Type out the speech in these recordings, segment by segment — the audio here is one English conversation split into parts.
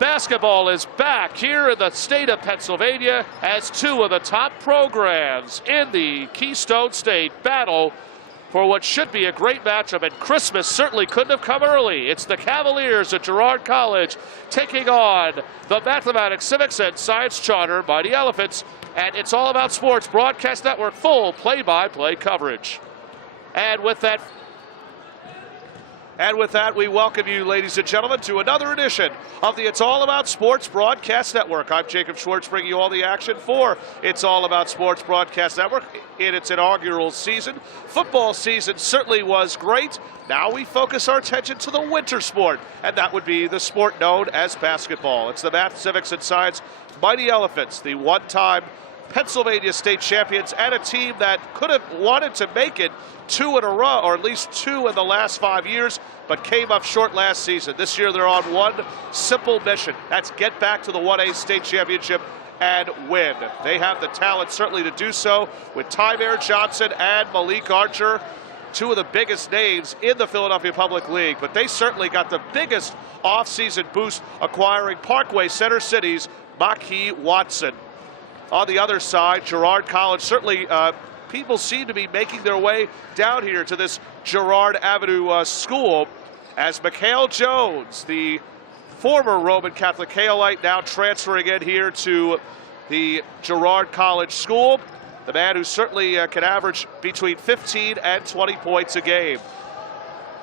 Basketball is back here in the state of Pennsylvania as two of the top programs in the Keystone State battle for what should be a great matchup, and Christmas certainly couldn't have come early. It's the Cavaliers at Girard College taking on the Mathematics, Civics, and Science Charter Mighty Elephants, and It's All About Sports Broadcast Network full play-by-play coverage. And with that, we welcome you, ladies and gentlemen, to another edition of the It's All About Sports Broadcast Network. I'm Jacob Schwartz, bringing you all the action for It's All About Sports Broadcast Network in its inaugural season. Football season certainly was great. Now we focus our attention to the winter sport, and that would be the sport known as basketball. It's the Math, Civics, and Science Mighty Elephants, the one-time Pennsylvania state champions, and a team that could have wanted to make it two in a row, or at least two in the last 5 years, but came up short last season. This year they're on one simple mission. That's get back to the 1A state championship and win. They have the talent certainly to do so with Tymair Johnson and Malik Archer, two of the biggest names in the Philadelphia Public League, but they certainly got the biggest offseason boost acquiring Parkway Center City's Makhi Watson. On the other side, Girard College, certainly people seem to be making their way down here to this Girard Avenue school as Mikhail Jones, the former Roman Catholic Haleite, now transferring in here to the Girard College school. The man who certainly can average between 15 and 20 points a game.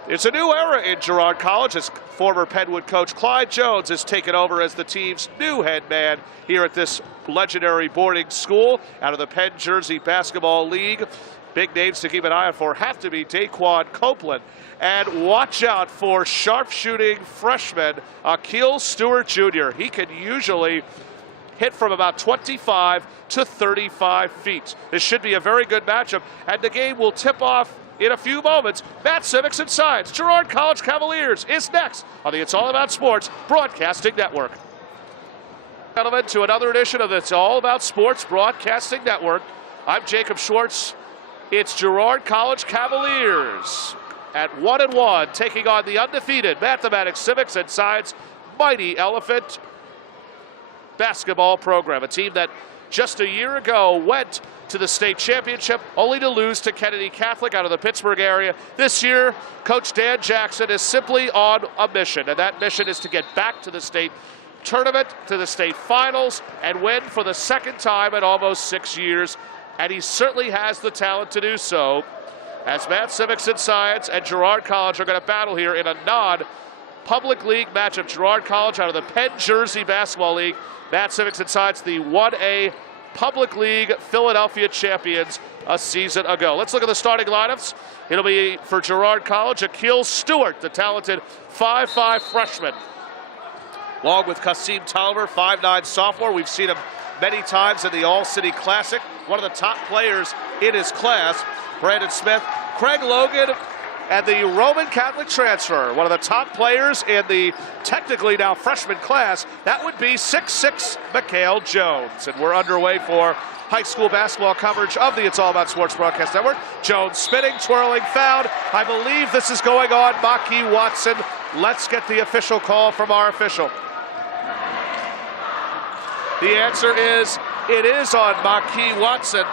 It's a new era in Girard College as former Penwood coach Clyde Jones has taken over as the team's new head man here at this legendary boarding school out of the Penn Jersey Basketball League. Big names to keep an eye out for have to be Daquan Copeland. And watch out for sharpshooting freshman Akil Stewart Jr. He can usually hit from about 25 to 35 feet. This should be a very good matchup, and the game will tip off in a few moments. Math, Civics, and Science, Girard College Cavaliers is next on the It's All About Sports Broadcasting Network. Gentlemen, to another edition of the It's All About Sports Broadcasting Network. I'm Jacob Schwartz. It's Girard College Cavaliers at 1-1, taking on the undefeated Mathematics, Civics, and Science Mighty Elephant basketball program, a team that just a year ago went to the state championship, only to lose to Kennedy Catholic out of the Pittsburgh area. This year, Coach Dan Jackson is simply on a mission, and that mission is to get back to the state tournament, to the state finals, and win for the second time in almost 6 years, and he certainly has the talent to do so. As Math, Civics, and Science and Girard College are going to battle here in a non-public league matchup. Girard College out of the Penn Jersey Basketball League, Math, Civics, and Science, the 1A Public League Philadelphia champions a season ago. Let's look at the starting lineups. It'll be for Girard College, Akil Stewart, the talented 5'5 freshman, along with Kasim Tolliver, 5'9 sophomore. We've seen him many times in the All-City Classic, one of the top players in his class. Brandon Smith, Craig Logan, and the Roman Catholic transfer, one of the top players in the technically now freshman class. That would be 6'6 Mikhail Jones. And we're underway for high school basketball coverage of the It's All About Sports Broadcast Network. Jones spinning, twirling, fouled. I believe this is going on Makhi Watson. Let's get the official call from our official. The answer is, it is on Makhi Watson.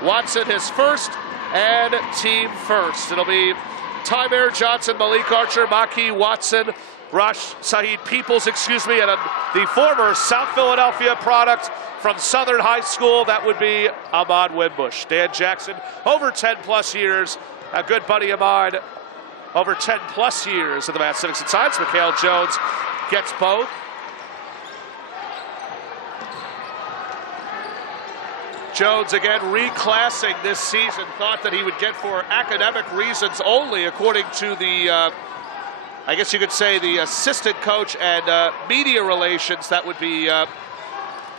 Watson his first and team first. It'll be Tymair Johnson, Malik Archer, Makhi Watson, Saheed Peoples, and the former South Philadelphia product from Southern High School, that would be Ahmad Wimbush. Dan Jackson, over 10 plus years, a good buddy of mine, over 10 plus years in the Math, Civics, and Science. Mikhail Jones gets both. Jones again reclassing this season, thought that he would get for academic reasons only, according to the, I guess you could say, the assistant coach and media relations. That would be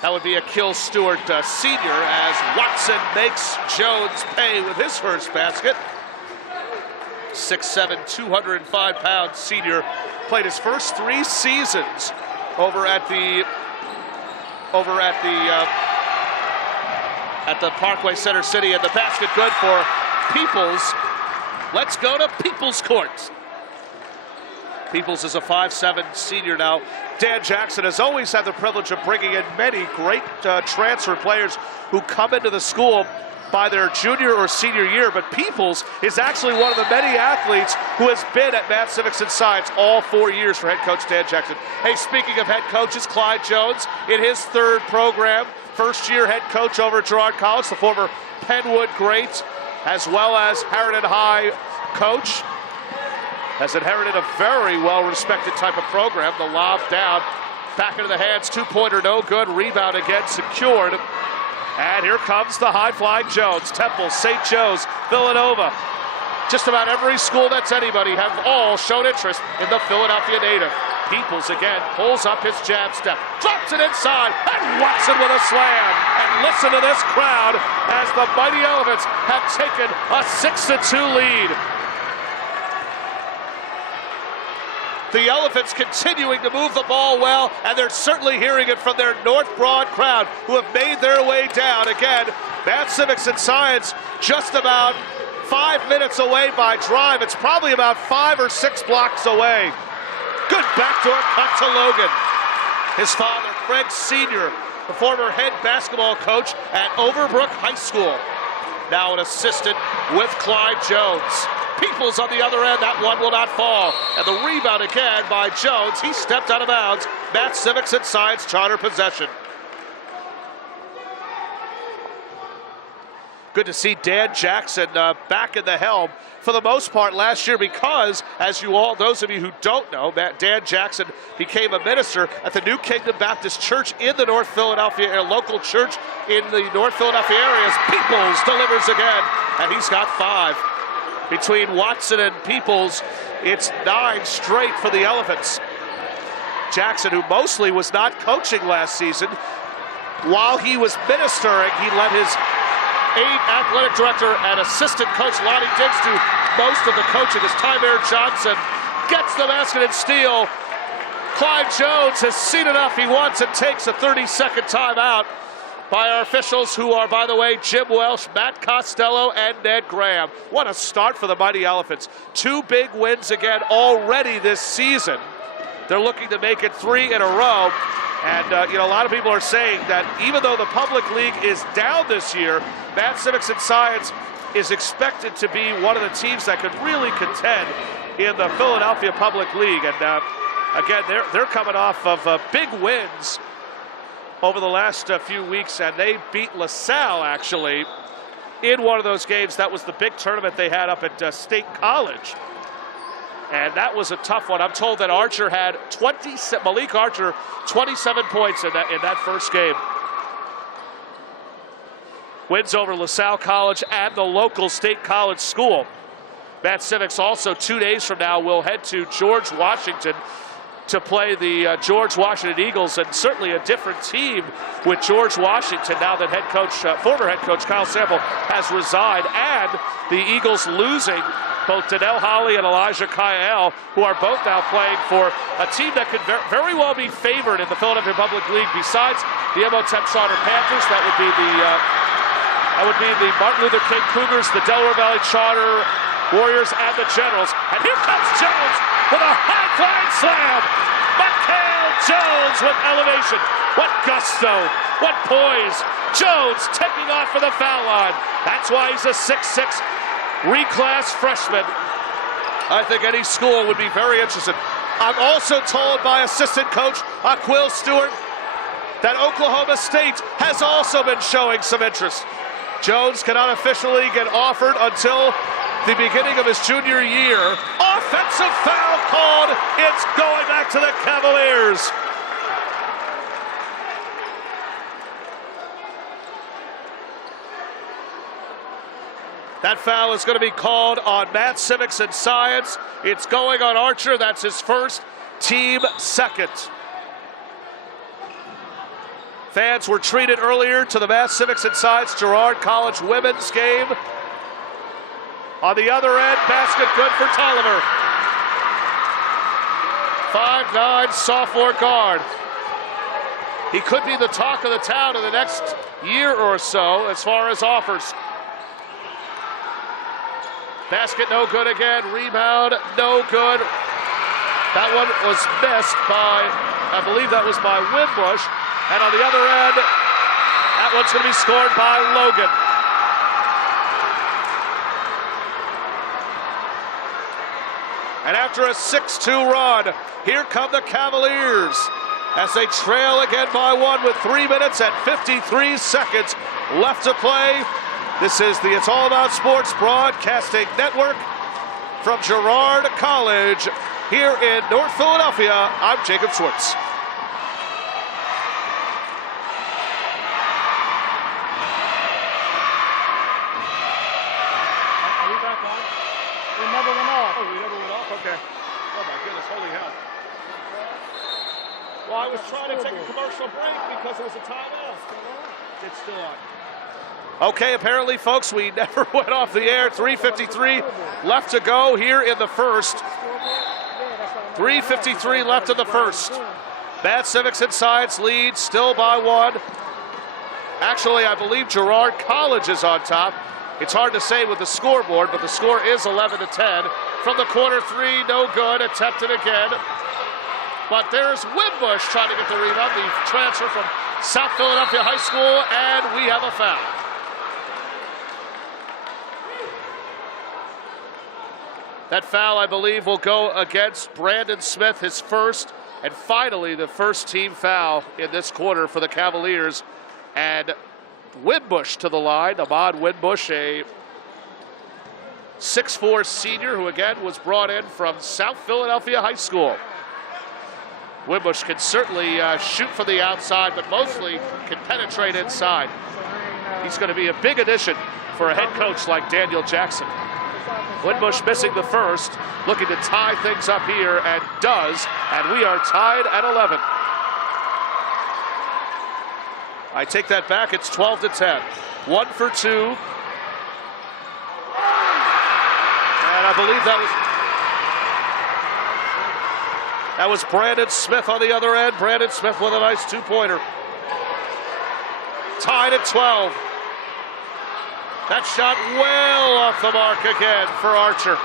Akil Stewart Sr. as Watson makes Jones pay with his first basket. 6'7", 205-pound senior, played his first 3 seasons over at the Parkway Center City, and the basket good for Peoples. Let's go to Peoples Court. Peoples is a 5'7" senior now. Dan Jackson has always had the privilege of bringing in many great transfer players who come into the school by their junior or senior year, but Peoples is actually one of the many athletes who has been at Math Civics and Science all 4 years for head coach Dan Jackson. Hey, speaking of head coaches, Clyde Jones in his third program, first-year head coach over at Girard College, the former Penwood great, as well as Harridan High coach, has inherited a very well-respected type of program. The lob down, back into the hands, two-pointer no good, rebound again secured. And here comes the high-flying Jones. Temple, St. Joe's, Villanova. Just about every school that's anybody have all shown interest in the Philadelphia native. Peoples again pulls up his jab step, drops it inside, and Watson with a slam. And listen to this crowd as the Mighty Elephants have taken a 6-2 lead. The Elephants continuing to move the ball well, and they're certainly hearing it from their North Broad crowd who have made their way down. Again, Math Civics and Science just about 5 minutes away by drive. It's probably about 5 or 6 blocks away. Good backdoor cut to Logan. His father, Craig Sr., the former head basketball coach at Overbrook High School. Now an assistant with Clyde Jones. Peoples on the other end, that one will not fall. And the rebound again by Jones. He stepped out of bounds. Math Civics and Science charter possession. Good to see Dan Jackson back in the helm for the most part last year because, as you all, those of you who don't know, Dan Jackson became a minister at the New Kingdom Baptist Church in the North Philadelphia, a local church in the North Philadelphia areas. Peoples delivers again, and he's got 5. Between Watson and Peoples, it's 9 straight for the Elephants. Jackson, who mostly was not coaching last season, while he was ministering, he let his athletic director and assistant coach Lonnie Diggs do most of the coaching as Tymer Johnson gets the basket and steal. Clyde Jones has seen enough. He wants and takes a 30-second timeout by our officials, who are, by the way, Jim Welsh, Matt Costello, and Ned Graham. What a start for the Mighty Elephants. 2 big wins again already this season. They're looking to make it 3 in a row. And, a lot of people are saying that even though the public league is down this year, Math Civics and Science is expected to be one of the teams that could really contend in the Philadelphia Public League. And, again, they're coming off of big wins over the last few weeks, and they beat LaSalle, actually, in one of those games. That was the big tournament they had up at State College. And that was a tough one. I'm told that Archer had Malik Archer, 27 points in that first game. Wins over LaSalle College and the local State College school. Matt Civics also 2 days from now will head to George Washington to play the George Washington Eagles, and certainly a different team with George Washington now that former head coach Kyle Sample has resigned, and the Eagles losing both Danelle Holly and Elijah Kyle, who are both now playing for a team that could very well be favored in the Philadelphia Public League. Besides the Emotep Charter Panthers, that would be the Martin Luther King Cougars, the Delaware Valley Charter Warriors, and the Generals. And here comes Jones with a high-flying slam. Mikhail Jones with elevation. What gusto, what poise. Jones taking off for the foul line. That's why he's a 6'6" reclass freshman. I think any school would be very interested. I'm also told by assistant coach Aquill Stewart that Oklahoma State has also been showing some interest. Jones cannot officially get offered until the beginning of his junior year. Offensive foul called. It's going back to the Cavaliers. That foul is going to be called on Math Civics and Science. It's going on Archer. That's his first, team second. Fans were treated earlier to the Math Civics and Science Girard College women's game. On the other end, basket good for Tolliver. 5'9" sophomore guard. He could be the talk of the town in the next year or so as far as offers. Basket no good again. Rebound no good. That one was missed by, I believe that was by Wimbush. And on the other end, that one's going to be scored by Logan. And after a 6-2 run, here come the Cavaliers as they trail again by 1 with 3 minutes and 53 seconds left to play. This is the It's All About Sports Broadcasting Network from Girard College here in North Philadelphia. I'm Jacob Schwartz. Okay. Oh my goodness, holy hell. Well, I was trying to take a commercial break because it was a timeout. It's still on. Okay, apparently, folks, we never went off the air. 3:53 left to go here in the first. 3:53 left in the first. Bad Civics and Science lead still by 1. Actually, I believe Girard College is on top. It's hard to say with the scoreboard, but the score is 11-10. From the corner 3, no good, attempted again. But there's Wimbush trying to get the rebound, the transfer from South Philadelphia High School, and we have a foul. That foul, I believe, will go against Brandon Smith, his first, and finally the first team foul in this quarter for the Cavaliers. And Wimbush to the line, Ahmad Wimbush, a 6'4" senior who again was brought in from South Philadelphia High School. Wimbush can certainly shoot from the outside, but mostly can penetrate inside. He's going to be a big addition for a head coach like Daniel Jackson. Wimbush missing the first, looking to tie things up here, and does, and we are tied at 11. I take that back, it's 12-10. 1 for 2. And I believe that was Brandon Smith on the other end. Brandon Smith with a nice 2-pointer. Tied at 12. That shot well off the mark again for Archer.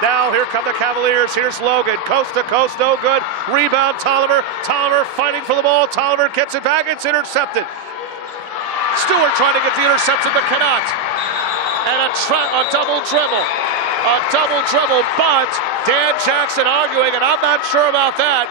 Now here come the Cavaliers. Here's Logan, coast to coast, no good. Rebound, Tolliver. Tolliver fighting for the ball. Tolliver gets it back. It's intercepted. Stewart trying to get the interception, but cannot. And a double dribble. A double dribble, but Dan Jackson arguing, and I'm not sure about that.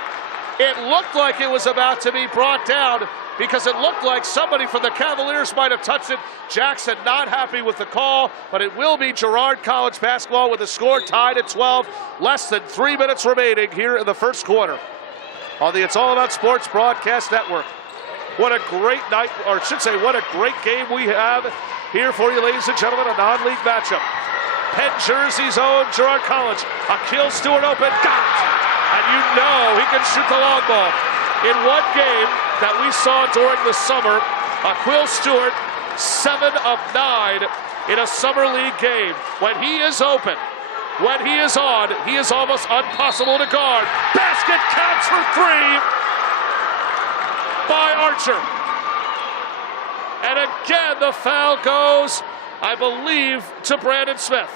It looked like it was about to be brought down because it looked like somebody from the Cavaliers might have touched it. Jackson not happy with the call, but it will be Girard College basketball with the score tied at 12. Less than 3 minutes remaining here in the first quarter on the It's All About Sports Broadcast Network. What a great night, or I should say, what a great game we have here for you, ladies and gentlemen, a non-league matchup. Penn Jersey's own Girard College. Akil Stewart open, got it! And you know he can shoot the long ball. In one game that we saw during the summer, Akil Stewart, 7 of 9 in a summer league game. When he is open, when he is on, he is almost impossible to guard. Basket counts for 3 by Archer. And again, the foul goes, I believe, to Brandon Smith.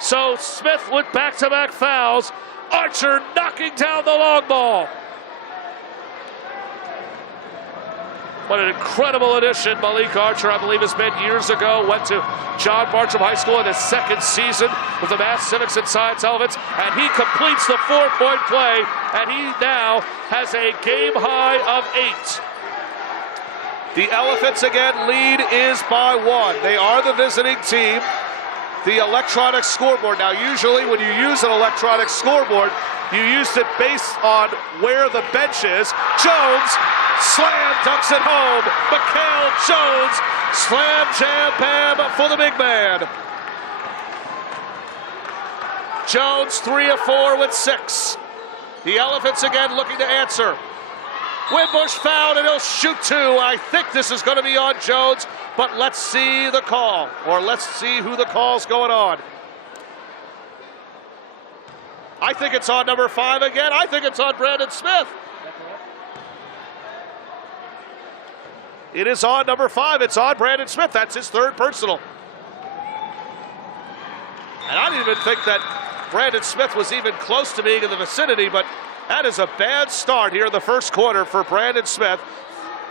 So Smith with back-to-back fouls. Archer knocking down the long ball. What an incredible addition Malik Archer, I believe, has been years ago. Went to John Bartram High School in his second season with the Math, Civics, and Science Elements, and he completes the 4-point play, and he now has a game high of 8. The Elephants again lead is by 1. They are the visiting team. The electronic scoreboard. Now, usually when you use an electronic scoreboard, you use it based on where the bench is. Jones, slam, dunks it home. Mikal Jones, slam, jam, bam for the big man. Jones, 3 of 4 with 6. The Elephants again looking to answer. Wimbush fouled, and he'll shoot 2. I think this is going to be on Jones, but let's see the call, or let's see who the call's going on. I think it's on number 5 again. I think it's on Brandon Smith. It is on number 5. It's on Brandon Smith. That's his 3rd personal. And I didn't even think that Brandon Smith was even close to being in the vicinity, but that is a bad start here in the first quarter for Brandon Smith.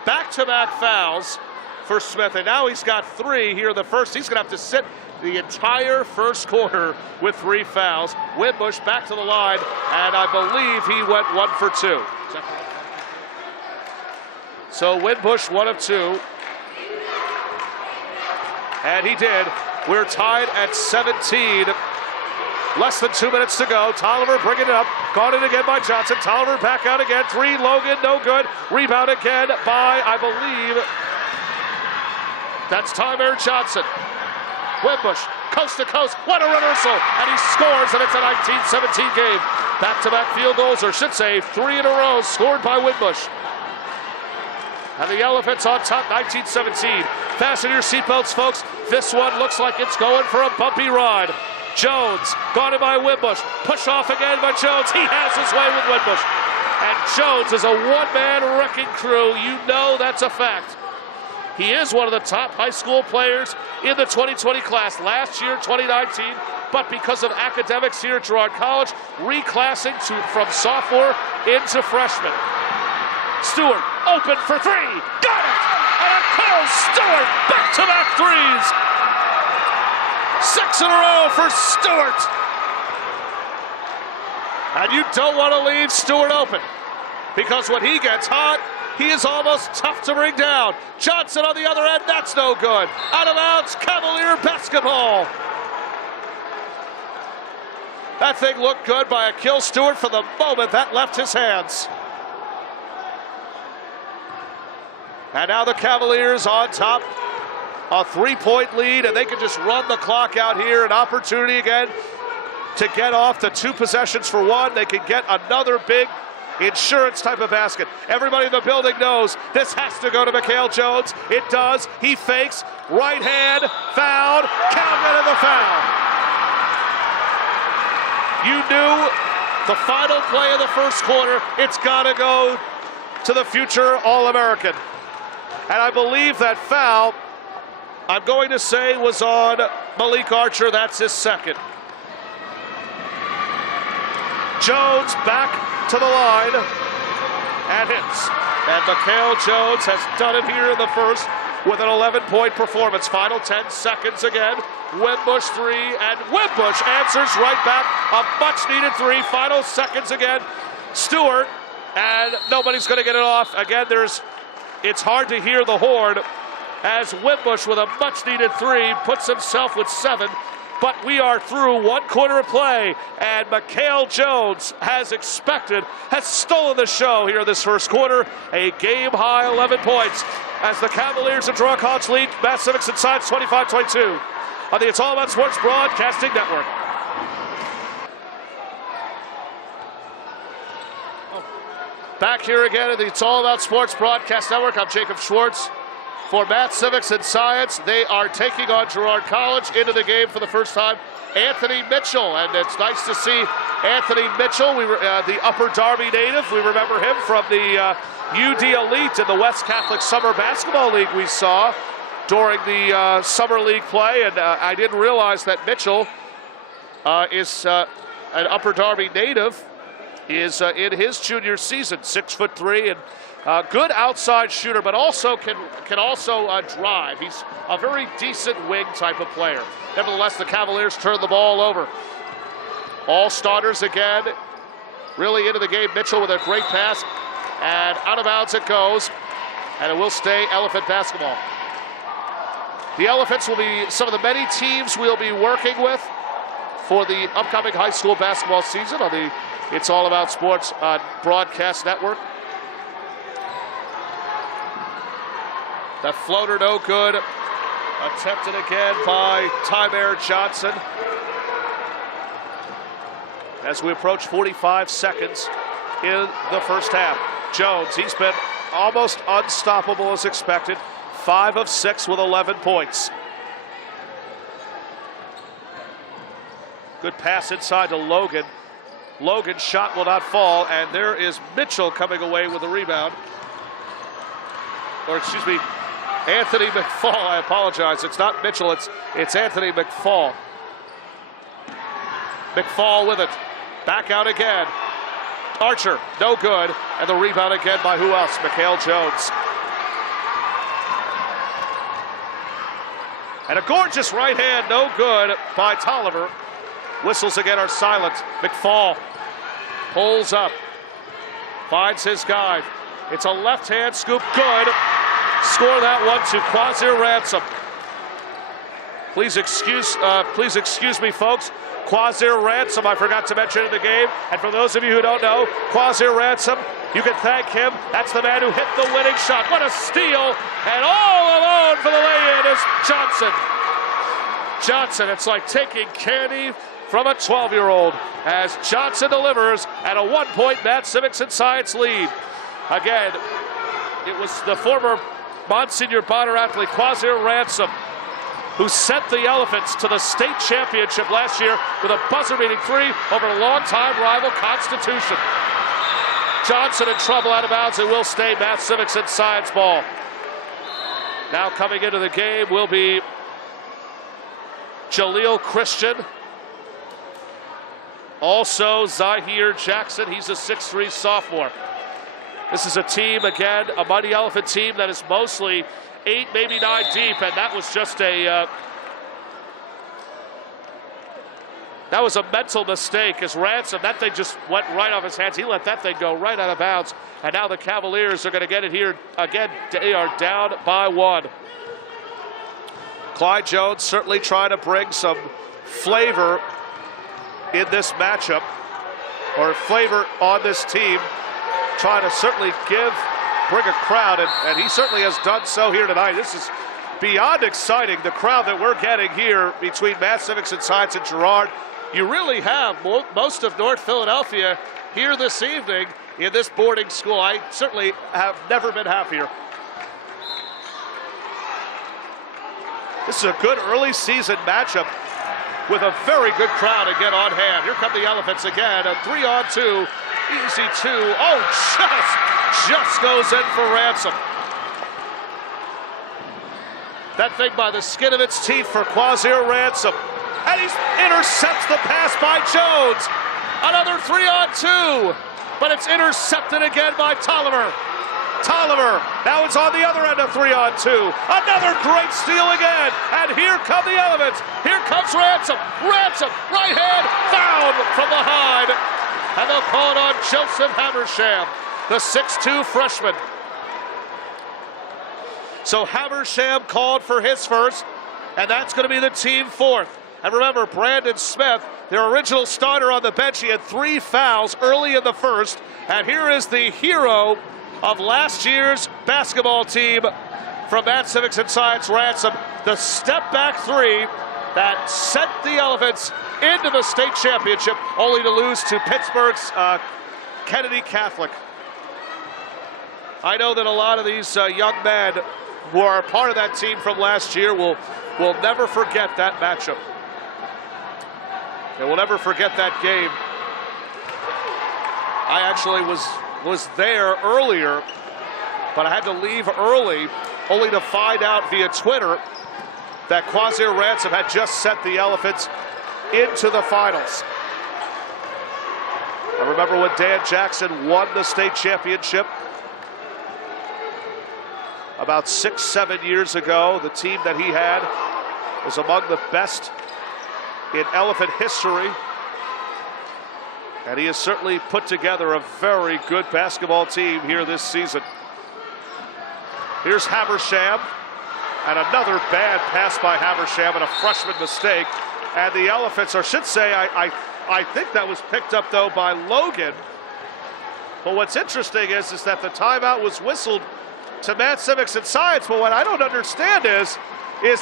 Back-to-back fouls for Smith, and now he's got 3 here in the first. He's going to have to sit the entire first quarter with 3 fouls. Winbush back to the line, and I believe he went 1 for 2. So Winbush 1 of 2. And he did. We're tied at 17. Less than 2 minutes to go. Tolliver bringing it up. Caught it again by Johnson. Tolliver back out again. 3, Logan, no good. Rebound again by, I believe, that's Tyler Johnson. Winbush, coast to coast. What a reversal. And he scores, and it's a 19-17 game. Back-to-back field goals, or should say 3 in a row, scored by Winbush. And the Elephants on top, 19-17. Fasten your seatbelts, folks. This one looks like it's going for a bumpy ride. Jones, got it by Winbush. Push off again by Jones. He has his way with Winbush. And Jones is a one-man wrecking crew. You know that's a fact. He is one of the top high school players in the 2020 class. Last year, 2019, but because of academics here at Girard College, reclassing from sophomore into freshman. Stewart, open for 3. Got it! And it kills Stewart. Back-to-back threes. 6 in a row for Stewart. And you don't want to leave Stewart open, because when he gets hot, he is almost tough to bring down. Johnson on the other end, that's no good. Out of bounds, Cavalier basketball. That thing looked good by Akil Stewart for the moment that left his hands. And now the Cavaliers on top. A 3-point lead, and they can just run the clock out here. An opportunity again to get off the 2 possessions for 1. They can get another big insurance type of basket. Everybody in the building knows this has to go to Mikhail Jones. It does. He fakes. Right hand. Fouled. Counted in the foul. You knew the final play of the first quarter. It's got to go to the future All-American. And I believe that foul, I'm going to say, was on Malik Archer. That's his second. Jones back to the line and hits. And Mikhail Jones has done it here in the first with an 11-point performance. Final 10 seconds again. Winbush 3, and Winbush answers right back. A much-needed 3. Final seconds again. Stewart, and nobody's going to get it off. Again, it's hard to hear the horn as Winbush with a much-needed 3 puts himself with 7. But we are through 1 quarter of play, and Mikhail Jones, as expected, has stolen the show here in this first quarter. A game-high 11 points as the Cavaliers and Girard College lead Mass Civics and Science 25-22 on the It's All About Sports Broadcasting Network. Back here again at the It's All About Sports Broadcast Network. I'm Jacob Schwartz. For Math, Civics, and Science, they are taking on Girard College into the game for the first time. Anthony Mitchell, and it's nice to see Anthony Mitchell, the Upper Darby native. We remember him from the UD Elite in the West Catholic Summer Basketball League we saw during the Summer League play, and I didn't realize that Mitchell is an Upper Darby native, is in his junior season, 6'3", and good outside shooter, but also can also drive. He's a very decent wing type of player. Nevertheless, the Cavaliers turn the ball over. All starters again, really into the game. Mitchell with a great pass, and out of bounds it goes, and it will stay Elephant basketball. The Elephants will be some of the many teams we'll be working with for the upcoming high school basketball season on the It's All About Sports Broadcast Network. That floater no good. Attempted again by Tyler Johnson. As we approach 45 seconds in the first half. Jones, he's been almost unstoppable as expected. 5 of 6 with 11 points. Good pass inside to Logan. Logan's shot will not fall, and there is Mitchell coming away with a rebound. Or excuse me, Anthony McFall, I apologize. It's not Mitchell, it's Anthony McFall. McFall with it. Back out again. Archer, no good. And the rebound again by who else? Mikhail Jones. And a gorgeous right hand, no good by Tolliver. Whistles again are silent. McFall pulls up. Finds his guy. It's a left hand scoop, good. Score that one to Quasir Ransom. Please excuse me, folks. Quasir Ransom, I forgot to mention in the game. And for those of you who don't know, Quasir Ransom, you can thank him. That's the man who hit the winning shot. What a steal. And all alone for the lay-in is Johnson. Johnson, it's like taking candy from a 12-year-old as Johnson delivers at a 1-point Matt Civics and Science lead. Again, it was the former Monsignor Bonner athlete, Quasir Ransom, who sent the Elephants to the state championship last year with a buzzer-beating 3 over a long-time rival Constitution. Johnson in trouble out of bounds. It will stay Math Civics and Science ball. Now coming into the game will be Jaleel Christian. Also Zahir Jackson. He's a 6'3" sophomore. This is a team, again, a Mighty Elephant team that is mostly 8, maybe 9 deep, and that was just a that was a mental mistake as Ransom, that thing just went right off his hands. He let that thing go right out of bounds, and now the Cavaliers are going to get it here again. They are down by 1. Clyde Jones certainly trying to bring some flavor in this matchup, or flavor on this team, trying to certainly bring a crowd, and he certainly has done so here tonight. This is beyond exciting, the crowd that we're getting here between Math Civics and Science and Girard. You really have most of North Philadelphia here this evening in this boarding school. I certainly have never been happier. This is a good early season matchup with a very good crowd again on hand. Here come the Elephants again, a 3-on-2, easy 2. Oh, just goes in for Ransom. That thing by the skin of its teeth for Quasir Ransom. And he intercepts the pass by Jones. Another 3-on-2, but it's intercepted again by Tolliver. Tolliver, now it's on the other end of 3-on-2. Another great steal again, and here come the Elephants. Here comes Ransom. Ransom, right hand, fouled from behind. And they'll call it on Joseph Habersham, the 6'2" freshman. So Habersham called for his first, and that's going to be the team fourth. And remember, Brandon Smith, their original starter on the bench, he had 3 fouls early in the first. And here is the hero of last year's basketball team from Matt Civics and Science, Ransom, the step-back 3 that sent the Elephants into the state championship, only to lose to Pittsburgh's Kennedy Catholic. I know that a lot of these young men who are a part of that team from last year will never forget that matchup. They will never forget that game. I actually was there earlier, but I had to leave early, only to find out via Twitter that Quasir Ransom had just sent the Elephants into the finals. I remember when Dan Jackson won the state championship about 6-7 years ago. The team that he had was among the best in Elephant history. And he has certainly put together a very good basketball team here this season. Here's Habersham, and another bad pass by Habersham and a freshman mistake. And the Elephants, or I should say, I think that was picked up though by Logan. But what's interesting is that the timeout was whistled to Matt Civics and Science. But what I don't understand is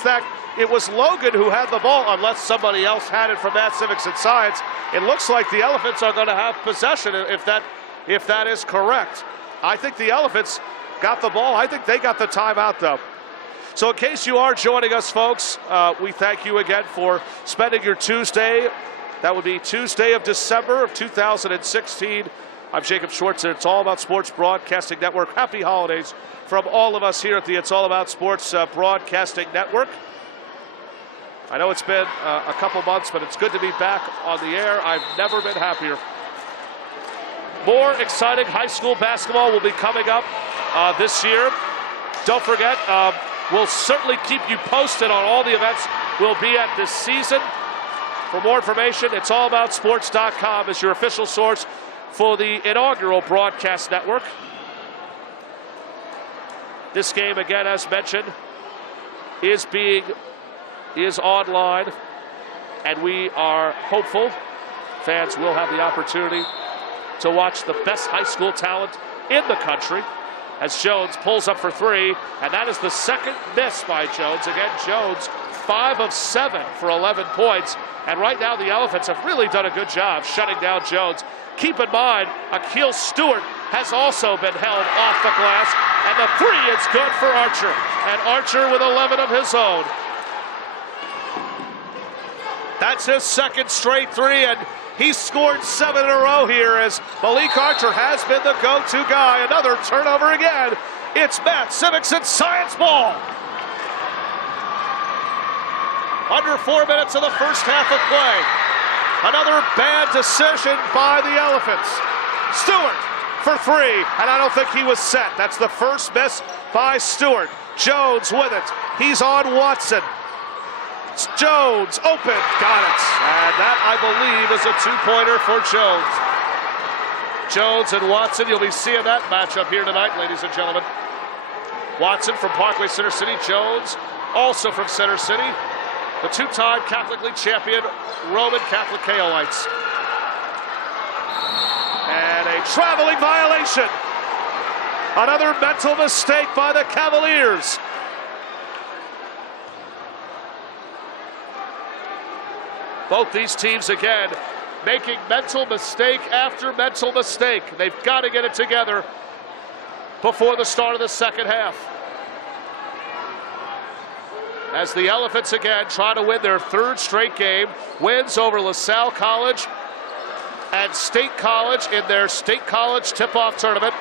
that it was Logan who had the ball, unless somebody else had it from Matt Civics and Science. It looks like the Elephants are going to have possession if that is correct. I think the Elephants got the ball. I think they got the timeout though. So in case you are joining us, folks, we thank you again for spending your Tuesday. That would be Tuesday of December of 2016. I'm Jacob Schwartz, and It's All About Sports Broadcasting Network. Happy holidays from all of us here at the It's All About Sports Broadcasting Network. I know it's been a couple months, but it's good to be back on the air. I've never been happier. More exciting high school basketball will be coming up this year. Don't forget, we'll certainly keep you posted on all the events we'll be at this season. For more information, it's allaboutsports.com is your official source for the inaugural broadcast network. This game, again, as mentioned, is online, and we are hopeful fans will have the opportunity to watch the best high school talent in the country as Jones pulls up for three, and that is the second miss by Jones. Again, Jones 5 of 7 for 11 points, and right now the Elephants have really done a good job shutting down Jones. Keep in mind, Akil Stewart has also been held off the glass, and the three is good for Archer, and Archer with 11 of his own. That's his second straight three, and he scored 7 in a row here as Malik Archer has been the go-to guy. Another turnover again. It's Math Civics and Science ball. Under 4 minutes of the first half of play. Another bad decision by the Elephants. Stewart for three, and I don't think he was set. That's the first miss by Stewart. Jones with it. He's on Watson. Jones open, got it. And that, I believe, is a two-pointer for Jones. Jones and Watson, you'll be seeing that matchup here tonight, ladies and gentlemen. Watson from Parkway Center City, Jones also from Center City. The two-time Catholic League champion Roman Catholic Kaolites. And a traveling violation. Another mental mistake by the Cavaliers. Both these teams, again, making mental mistake after mental mistake. They've got to get it together before the start of the second half. As the Elephants, again, try to win their third straight game. Wins over LaSalle College and State College in their State College tip-off tournament.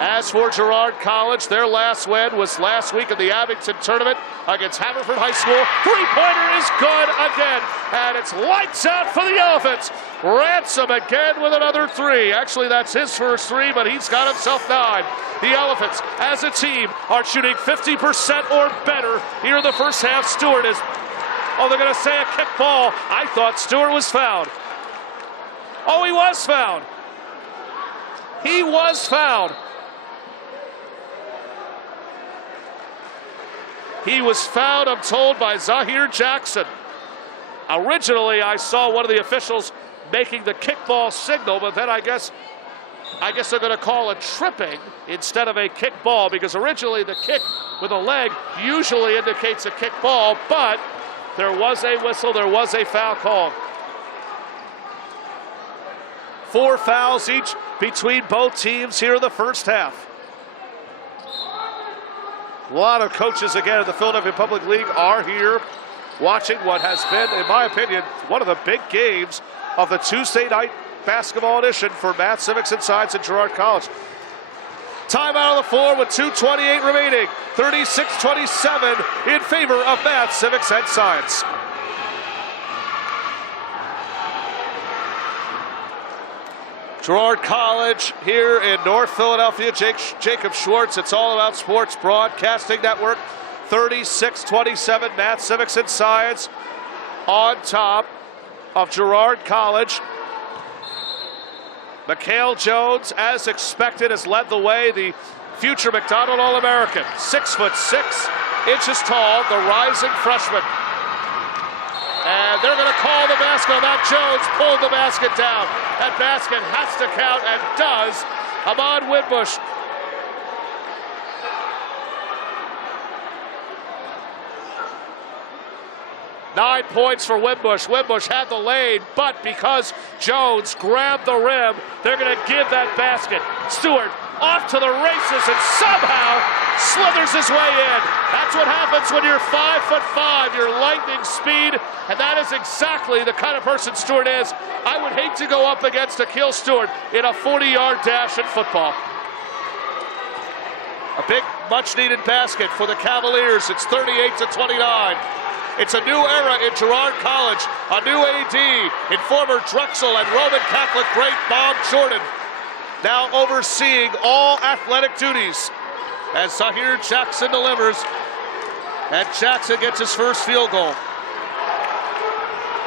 As for Girard College, their last win was last week in the Abington tournament against Haverford High School. Three-pointer is good again, and it's lights out for the Elephants. Ransom again with another three. Actually, that's his first three, but he's got himself 9. The Elephants, as a team, are shooting 50% or better here in the first half. Stewart is, they're going to say a kick ball. I thought Stewart was fouled. Oh, he was fouled. He was fouled. He was fouled, I'm told, by Zahir Jackson. Originally, I saw one of the officials making the kickball signal, but then I guess they're going to call a tripping instead of a kickball, because originally the kick with a leg usually indicates a kickball, but there was a whistle, there was a foul call. 4 fouls each between both teams here in the first half. A lot of coaches, again, in the Philadelphia Public League are here watching what has been, in my opinion, one of the big games of the Tuesday night basketball edition for Math Civics and Science at Girard College. Timeout on the floor with 2:28 remaining. 36-27 in favor of Math Civics and Science. Girard College here in North Philadelphia. Jacob Schwartz, It's All About Sports Broadcasting Network. 36-27, Math Civics and Science on top of Girard College. Mikhail Jones, as expected, has led the way. The future McDonald All-American, 6'6" tall, the rising freshman. And they're going to call the basket on that. Jones pulled the basket down. That basket has to count, and does. Ahmad Winbush. Nine points for Winbush. Winbush had the lane, but because Jones grabbed the rim, they're going to give that basket. Stewart off to the races and somehow slithers his way in. That's what happens when you're 5'5", you're lightning speed, and that is exactly the kind of person Stewart is. I would hate to go up against Akil Stewart in a 40-yard dash in football. A big, much-needed basket for the Cavaliers. It's 38-29. It's a new era in Girard College, a new AD in former Drexel and Roman Catholic great Bob Jordan, now overseeing all athletic duties as Zahir Jackson delivers, and Jackson gets his first field goal.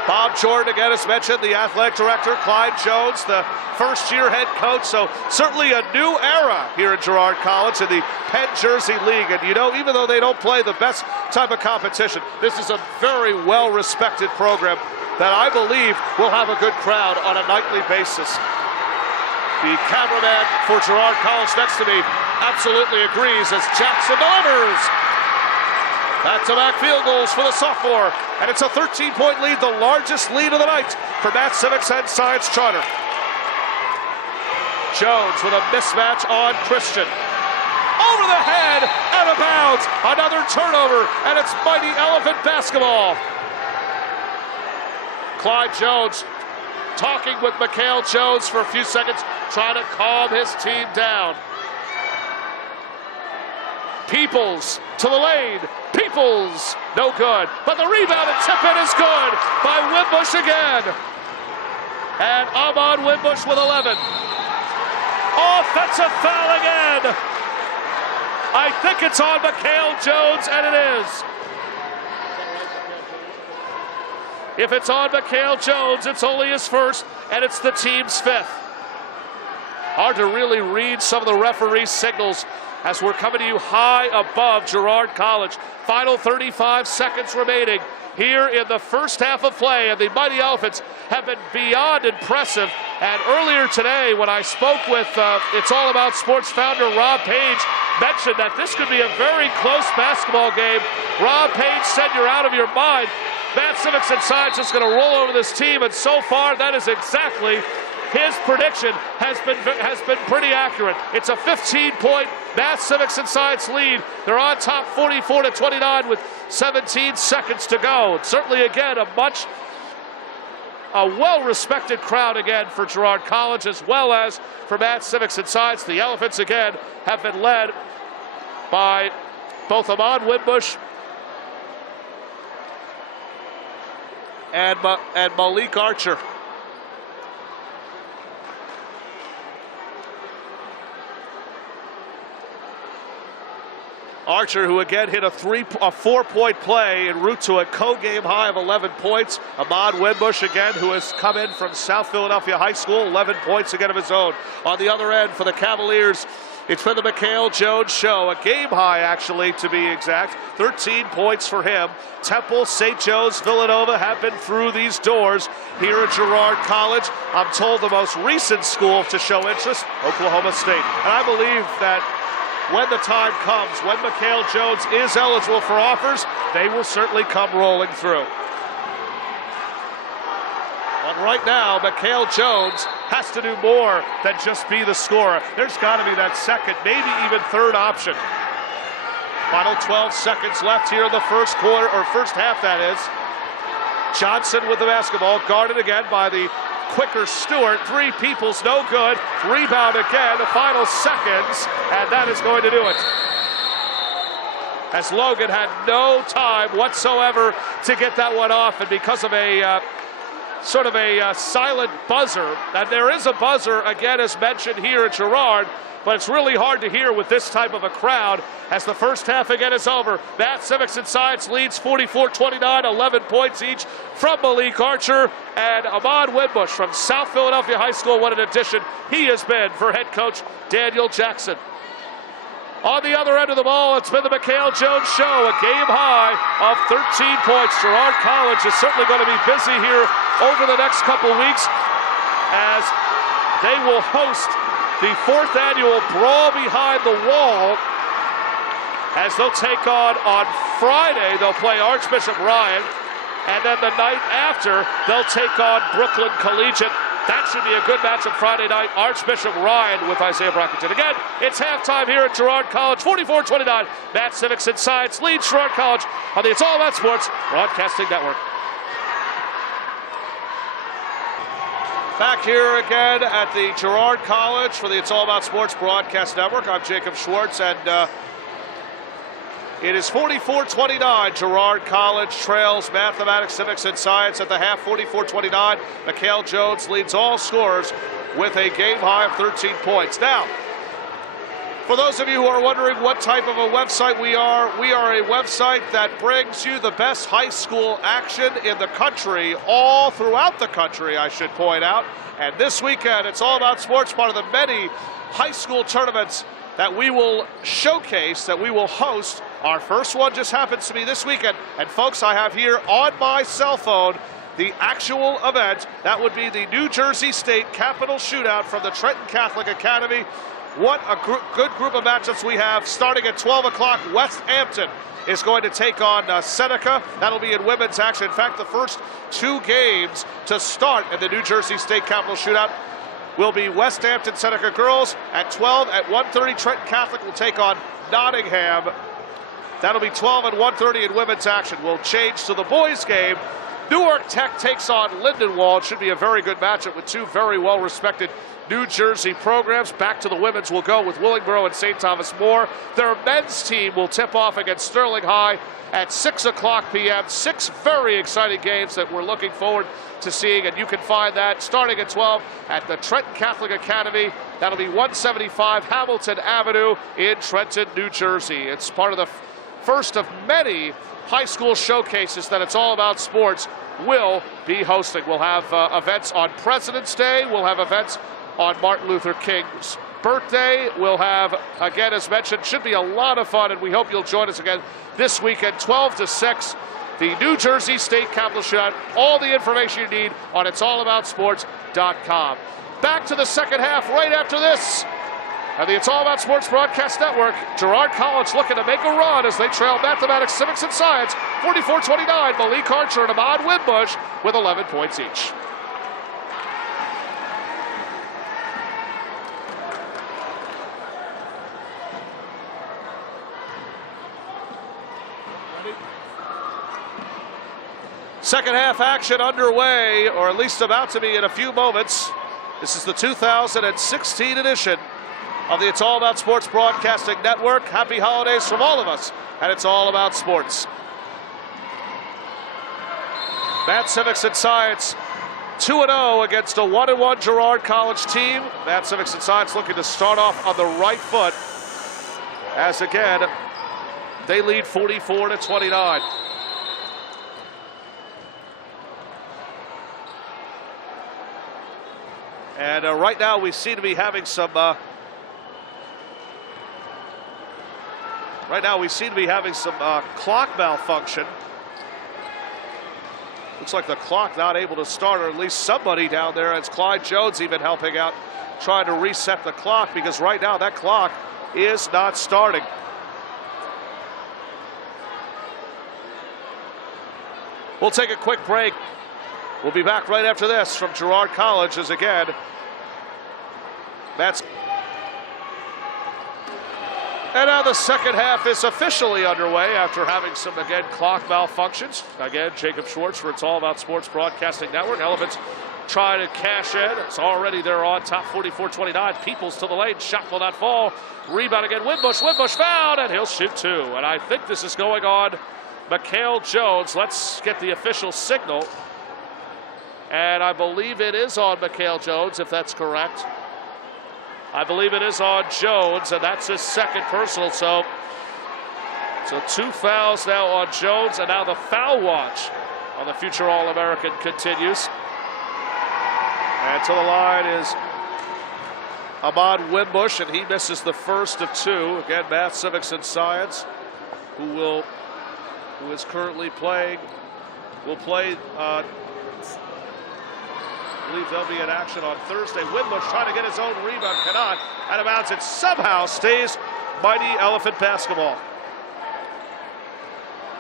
Bob Jordan, again, as mentioned, the athletic director. Clyde Jones, the first-year head coach. So certainly a new era here at Girard College in the Penn Jersey League. And, you know, even though they don't play the best type of competition, this is a very well-respected program that I believe will have a good crowd on a nightly basis. The cameraman for Girard College next to me absolutely agrees as Jackson delivers. Back-to-back field goals for the sophomore, and it's a 13-point lead, the largest lead of the night for Matt Civics and Science Charter. Jones with a mismatch on Christian. Over the head, out of bounds, another turnover, and it's Mighty Elephant basketball. Clyde Jones talking with Mikhail Jones for a few seconds, trying to calm his team down. Peoples to the lane. Peoples, no good. But the rebound and tip-in is good by Wimbush again. And Ahmad Wimbush with 11. Offensive foul again. I think it's on Mikhail Jones, and it is. If it's on Mikhail Jones, it's only his first, and it's the team's fifth. Hard to really read some of the referee signals as we're coming to you high above Girard College. Final 35 seconds remaining here in the first half of play, and the Mighty Elephants have been beyond impressive. And earlier today, when I spoke with It's All About Sports founder Rob Page, mentioned that this could be a very close basketball game. Rob Page said, "You're out of your mind. Matt Civics and Science is going to roll over this team," and so far that is exactly his prediction. Has been pretty accurate. It's a 15-point Mass Civics and Science lead. They're on top 44-29 with 17 seconds to go. And certainly, again, a well-respected crowd again for Girard College, as well as for Mass Civics and Science. The Elephants, again, have been led by both Ahmad Wimbush and Malik Archer. Archer, who again hit a 4-point play en route to a co-game high of 11 points. Ahmad Wimbush again, who has come in from South Philadelphia High School, 11 points again of his own. On the other end for the Cavaliers, it's been the Mikhail Jones show. A game high, actually, to be exact. 13 points for him. Temple, St. Joe's, Villanova have been through these doors here at Girard College. I'm told the most recent school to show interest, Oklahoma State. And I believe that when the time comes, when Mikhail Jones is eligible for offers, they will certainly come rolling through. But right now, Mikhail Jones has to do more than just be the scorer. There's got to be that second, maybe even third option. Final 12 seconds left here in the first quarter, or first half, that is. Johnson with the basketball, guarded again by the quicker Stewart. Three Peoples, no good. Rebound again, the final seconds, and that is going to do it. As Logan had no time whatsoever to get that one off, and because of a sort of a silent buzzer, and there is a buzzer, again, as mentioned here at Girard, but it's really hard to hear with this type of a crowd as the first half again is over. Matt Civics and Science leads 44-29, 11 points each from Malik Archer and Ahmad Wimbush from South Philadelphia High School. What an addition he has been for head coach Daniel Jackson. On the other end of the ball, it's been the Mikhail Jones show, a game high of 13 points. Girard College is certainly going to be busy here over the next couple weeks as they will host the 4th annual Brawl Behind the Wall, as they'll take on Friday, they'll play Archbishop Ryan, and then the night after, they'll take on Brooklyn Collegiate. That should be a good matchup Friday night. Archbishop Ryan with Isaiah Brockington. Again, it's halftime here at Girard College, 44-29. Matt Civics and Science leads Girard College on the It's All About Sports Broadcasting Network. Back here again at the Girard College for the It's All About Sports Broadcast Network. I'm Jacob Schwartz, and It is 44-29. Girard College trails mathematics, civics, and science at the half, 44-29. Mikhail Jones leads all scorers with a game high of 13 points. Now, for those of you who are wondering what type of a website we are a website that brings you the best high school action in the country, all throughout the country, I should point out. And this weekend, it's all about sports, part of the many high school tournaments that we will showcase, that we will host. Our first one just happens to be this weekend. And folks, I have here on my cell phone the actual event. That would be the New Jersey State Capital Shootout from the Trenton Catholic Academy. What a good group of matchups we have. Starting at 12 o'clock, West Hampton is going to take on Seneca. That'll be in women's action. In fact, the first two games to start in the New Jersey State Capital Shootout will be West Hampton Seneca girls at 12. At 1:30, Trenton Catholic will take on Nottingham. That'll be 12 and 1:30 in women's action. We'll change to the boys' game. Newark Tech takes on Lindenwold. Should be a very good matchup with two very well-respected New Jersey programs. Back to the women's we'll go with Willingboro and St. Thomas More. Their men's team will tip off against Sterling High at 6 o'clock p.m. 6 very exciting games that we're looking forward to seeing, and you can find that starting at 12 at the Trenton Catholic Academy. That'll be 175 Hamilton Avenue in Trenton, New Jersey. It's part of the first of many high school showcases that It's All About Sports will be hosting. We'll have events on President's Day. We'll have events on Martin Luther King's birthday. We'll have, again, as mentioned, should be a lot of fun, and we hope you'll join us again this weekend, 12 to 6, the New Jersey State Capital Shootout. All the information you need on it'sallaboutsports.com. Back to the second half right after this. And the It's All About Sports Broadcast Network, Girard College looking to make a run as they trail mathematics, civics, and science, 44-29. Malik Archer and Ahmad Winbush with 11 points each. Second half action underway, or at least about to be in a few moments. This is the 2016 edition of the It's All About Sports Broadcasting Network. Happy holidays from all of us, and It's All About Sports. Math, civics, and science 2-0 against a 1-1 Girard College team. Math, civics, and science looking to start off on the right foot, as again, they lead 44-29. And right now we seem to be having some clock malfunction. Looks like the clock not able to start, or at least somebody down there. It's Clyde Jones even helping out, trying to reset the clock, because right now that clock is not starting. We'll take a quick break. We'll be back right after this from Girard College, as again, and now the second half is officially underway after having some, again, clock malfunctions. Again, Jacob Schwartz for It's All About Sports Broadcasting Network. Elephants trying to cash in. It's already there on top, 44-29. Peoples to the lane, shot will not fall. Rebound again, Winbush fouled, and he'll shoot two. And I think this is going on Mikhail Jones. Let's get the official signal. And I believe it is on Mikhail Jones, if that's correct. I believe it is on Jones, and that's his second personal. So two fouls now on Jones, and now the foul watch on the future All-American continues. And to the line is Ahmad Winbush, and he misses the first of two. Again, math, civics, and science, who is currently playing, will play. I believe they'll be in action on Thursday. Winbush trying to get his own rebound, cannot. Out of bounds, it somehow stays mighty Elephant basketball.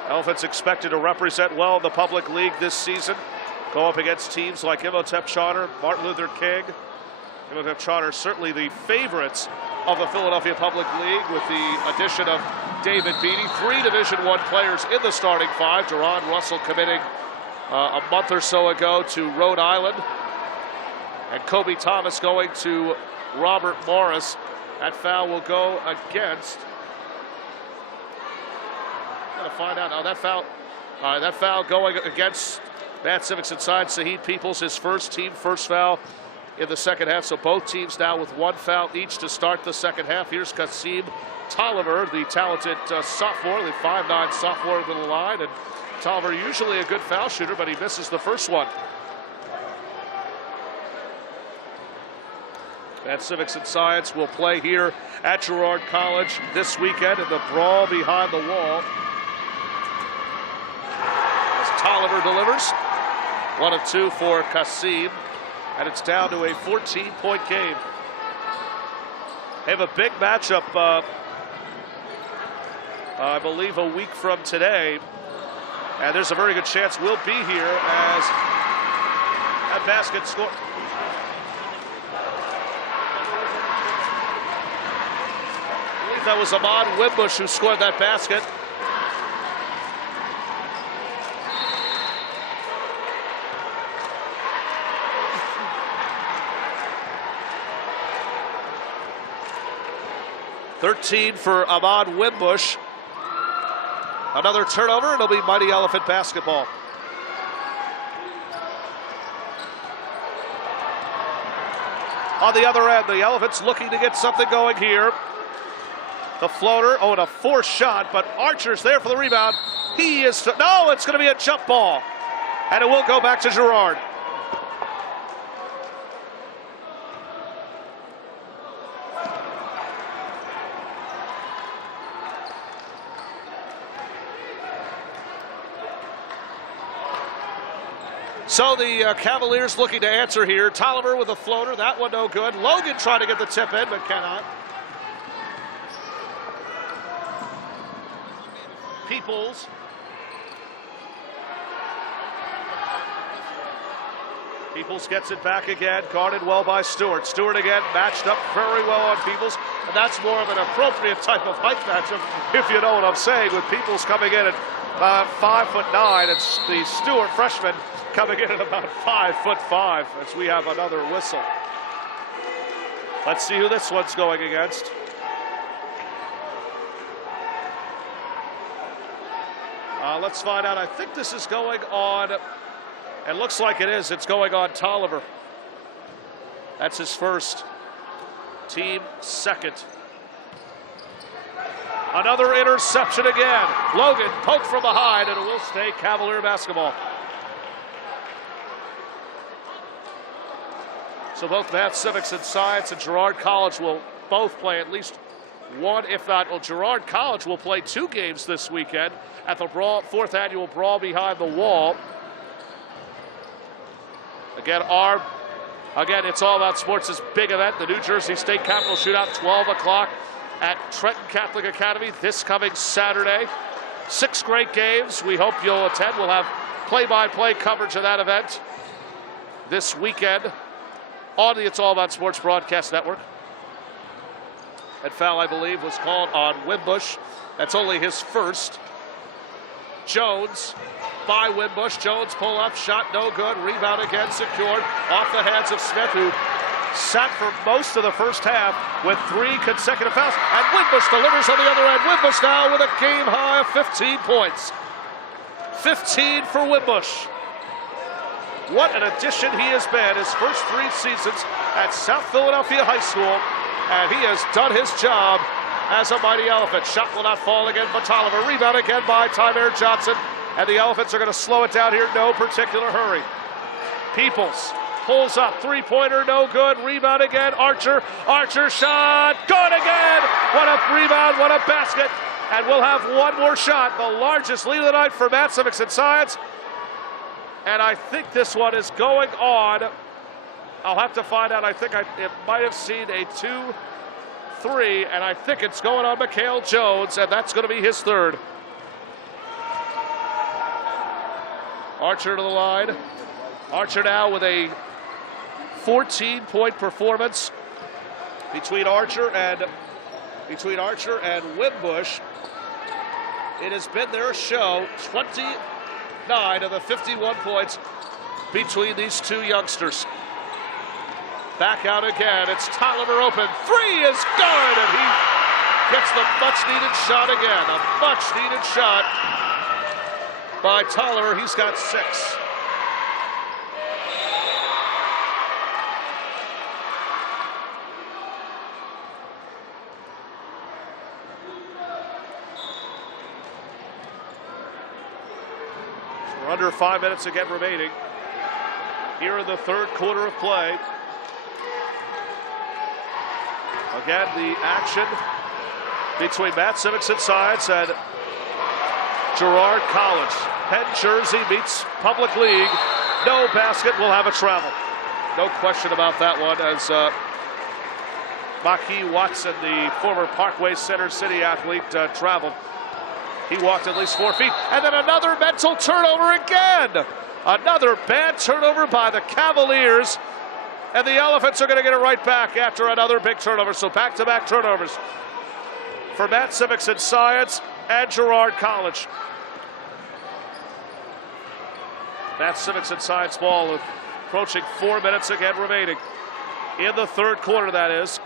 Elephants expected to represent well in the public league this season. Go up against teams like Imhotep Charter, Martin Luther King. Imhotep Charter certainly the favorites of the Philadelphia Public League, with the addition of David Beatty. 3 Division I players in the starting five. Jerron Russell committing a month or so ago to Rhode Island. And Kobe Thomas going to Robert Morris. That foul will go against Going to find out. Oh, that foul. All right, that foul going against Matt Civics inside. Saheed Peoples, his first foul in the second half. So both teams now with one foul each to start the second half. Here's Kasim Tolliver, the talented sophomore, the 5'9" sophomore to the line. And Tolliver usually a good foul shooter, but he misses the first one. And Civics and Science will play here at Girard College this weekend in the brawl behind the wall. As Tolliver delivers, 1 of 2 for Kasim, and it's down to a 14-point game. They have a big matchup, I believe, a week from today, and there's a very good chance we'll be here as that basket score. That was Ahmad Wimbush who scored that basket. .13 for Ahmad Wimbush. Another turnover, it'll be Mighty Elephant basketball. On the other end, the Elephants looking to get something going here. The floater, and a forced shot, but Archer's there for the rebound. He is, no, it's going to be a jump ball. And it will go back to Girard. So the Cavaliers looking to answer here. Tolliver with a floater, that one no good. Logan trying to get the tip in, but cannot. Peoples. Peoples gets it back again, guarded well by Stewart. Stewart again matched up very well on Peoples, and that's more of an appropriate type of height matchup, if you know what I'm saying, with Peoples coming in at 5'9", and the Stewart freshman coming in at about 5'5", as we have another whistle. Let's see who this one's going against. Let's find out. I think this is going on, it looks like it is. It's going on Tolliver. That's his first. Team second. Another interception again. Logan poked from behind, and it will stay Cavalier basketball. So both Math Civics and Science and Girard College will both play at least one, if not, well, Girard College will play 2 games this weekend at the fourth annual Brawl Behind the Wall. Again, it's all about sports' big event, the New Jersey State Capitol Shootout, 12 o'clock at Trenton Catholic Academy this coming Saturday. 6 great games. We hope you'll attend. We'll have play-by-play coverage of that event this weekend on the It's All About Sports Broadcast Network. That foul, I believe, was called on Wimbush. That's only his first. Jones by Wimbush. Jones pull up, shot no good. Rebound again secured off the hands of Smith, who sat for most of the first half with 3 consecutive fouls. And Wimbush delivers on the other end. Wimbush now with a game high of 15 points. 15 for Wimbush. What an addition he has been his first 3 seasons at South Philadelphia High School. And he has done his job as a Mighty Elephant. Shot will not fall again for Tolliver. Rebound again by Tyler Johnson. And the Elephants are going to slow it down here. No particular hurry. Peoples pulls up. 3-pointer, no good. Rebound again. Archer shot. Good again. What a rebound. What a basket. And we'll have one more shot. The largest lead of the night for Matt Civics and Science. And I think this one is going on. I'll have to find out. I think it might have seen a 2-3, and I think it's going on Mikhail Jones, and that's going to be his third. Archer to the line. Archer now with a 14-point performance between Archer and Wimbush. It has been their show. 29 of the 51 points between these two youngsters. Back out again. It's Tolliver open. 3 is good, and he Gets the much-needed shot again. A much-needed shot by Tolliver. He's got 6. We're under 5 minutes again remaining here in the third quarter of play. Again, the action between Matt Simics and Science and Girard College. Penn Jersey meets Public League. No basket will have a travel. No question about that one, as Maki Watson, the former Parkway Center City athlete, traveled. He walked at least 4 feet. And then another mental turnover again. Another bad turnover by the Cavaliers. And the Elephants are going to get it right back after another big turnover. So back-to-back turnovers for Matt Simics and Science and Girard College. Matt Simics and Science ball approaching 4 minutes again remaining. In the third quarter, that is.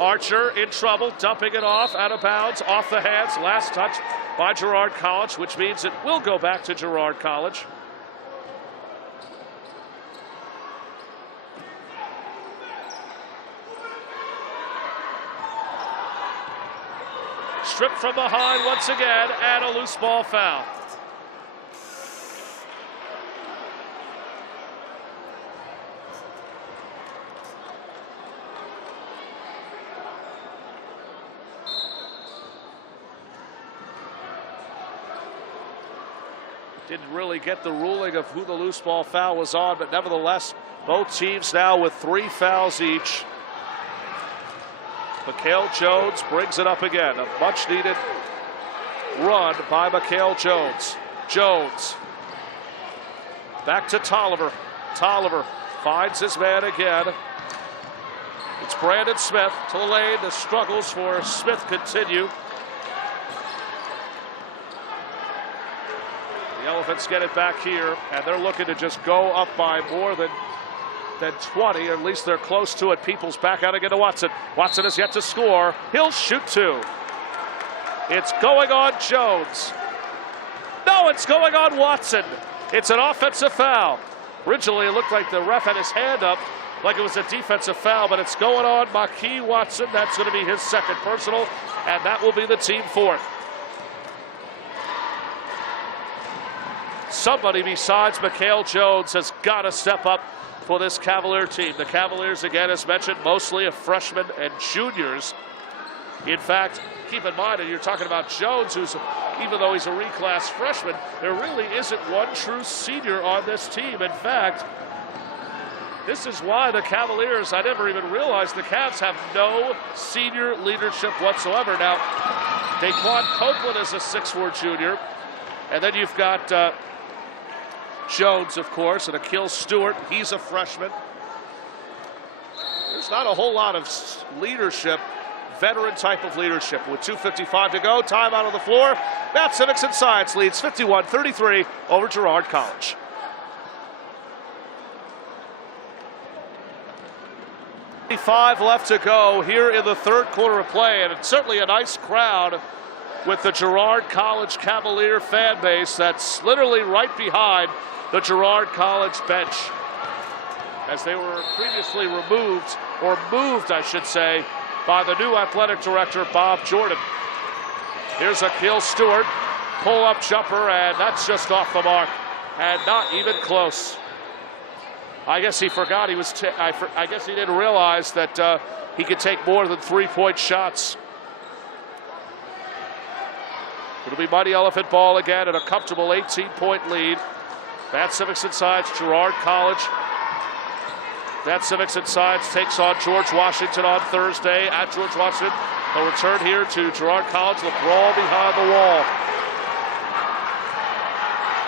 Archer in trouble, dumping it off, out of bounds, off the hands. Last touch by Girard College, which means it will go back to Girard College. Stripped from behind once again, and a loose ball foul. Didn't really get the ruling of who the loose ball foul was on, but nevertheless, both teams now with 3 fouls each. Mikhail Jones brings it up again. A much-needed run by Mikhail Jones. Jones back to Tolliver. Tolliver finds his man again. It's Brandon Smith to the lane. The struggles for Smith continue. The Elephants get it back here, and they're looking to just go up by more than 20. At least they're close to it. Peoples back out again to Watson. Watson has yet to score. He'll shoot 2. It's going on Jones. No, it's going on Watson. It's an offensive foul. Originally, it looked like the ref had his hand up like it was a defensive foul, but it's going on Maki Watson. That's going to be his second personal, and that will be the team 4th. Somebody besides Mikhail Jones has got to step up for this Cavalier team. The Cavaliers, again, as mentioned, mostly of freshmen and juniors. In fact, keep in mind, and you're talking about Jones, who's, even though he's a reclass freshman, there really isn't one true senior on this team. In fact, this is why the Cavaliers, I never even realized the Cavs have no senior leadership whatsoever. Now, Daquan Copeland is a 6'4" junior, and then you've got Jones, of course, and Akil Stewart. He's a freshman. There's not a whole lot of leadership, veteran type of leadership. With 2:55 to go, time out on the floor. Matt Simics and Science leads 51-33 over Girard College. .5 left to go here in the third quarter of play, and it's certainly a nice crowd with the Girard College Cavalier fan base that's literally right behind the Girard College bench, as they were previously removed, or moved, I should say, by the new athletic director, Bob Jordan. Here's Akil Stewart, pull-up jumper, and that's just off the mark, and not even close. I guess he forgot he was. I guess he didn't realize that he could take more than 3-point shots. It'll be Mighty Elephant ball again, and a comfortable 18-point lead. Matt Simics and Science, Girard College. Matt Simics and Science takes on George Washington on Thursday at George Washington. They'll return here to Girard College. The brawl behind the wall.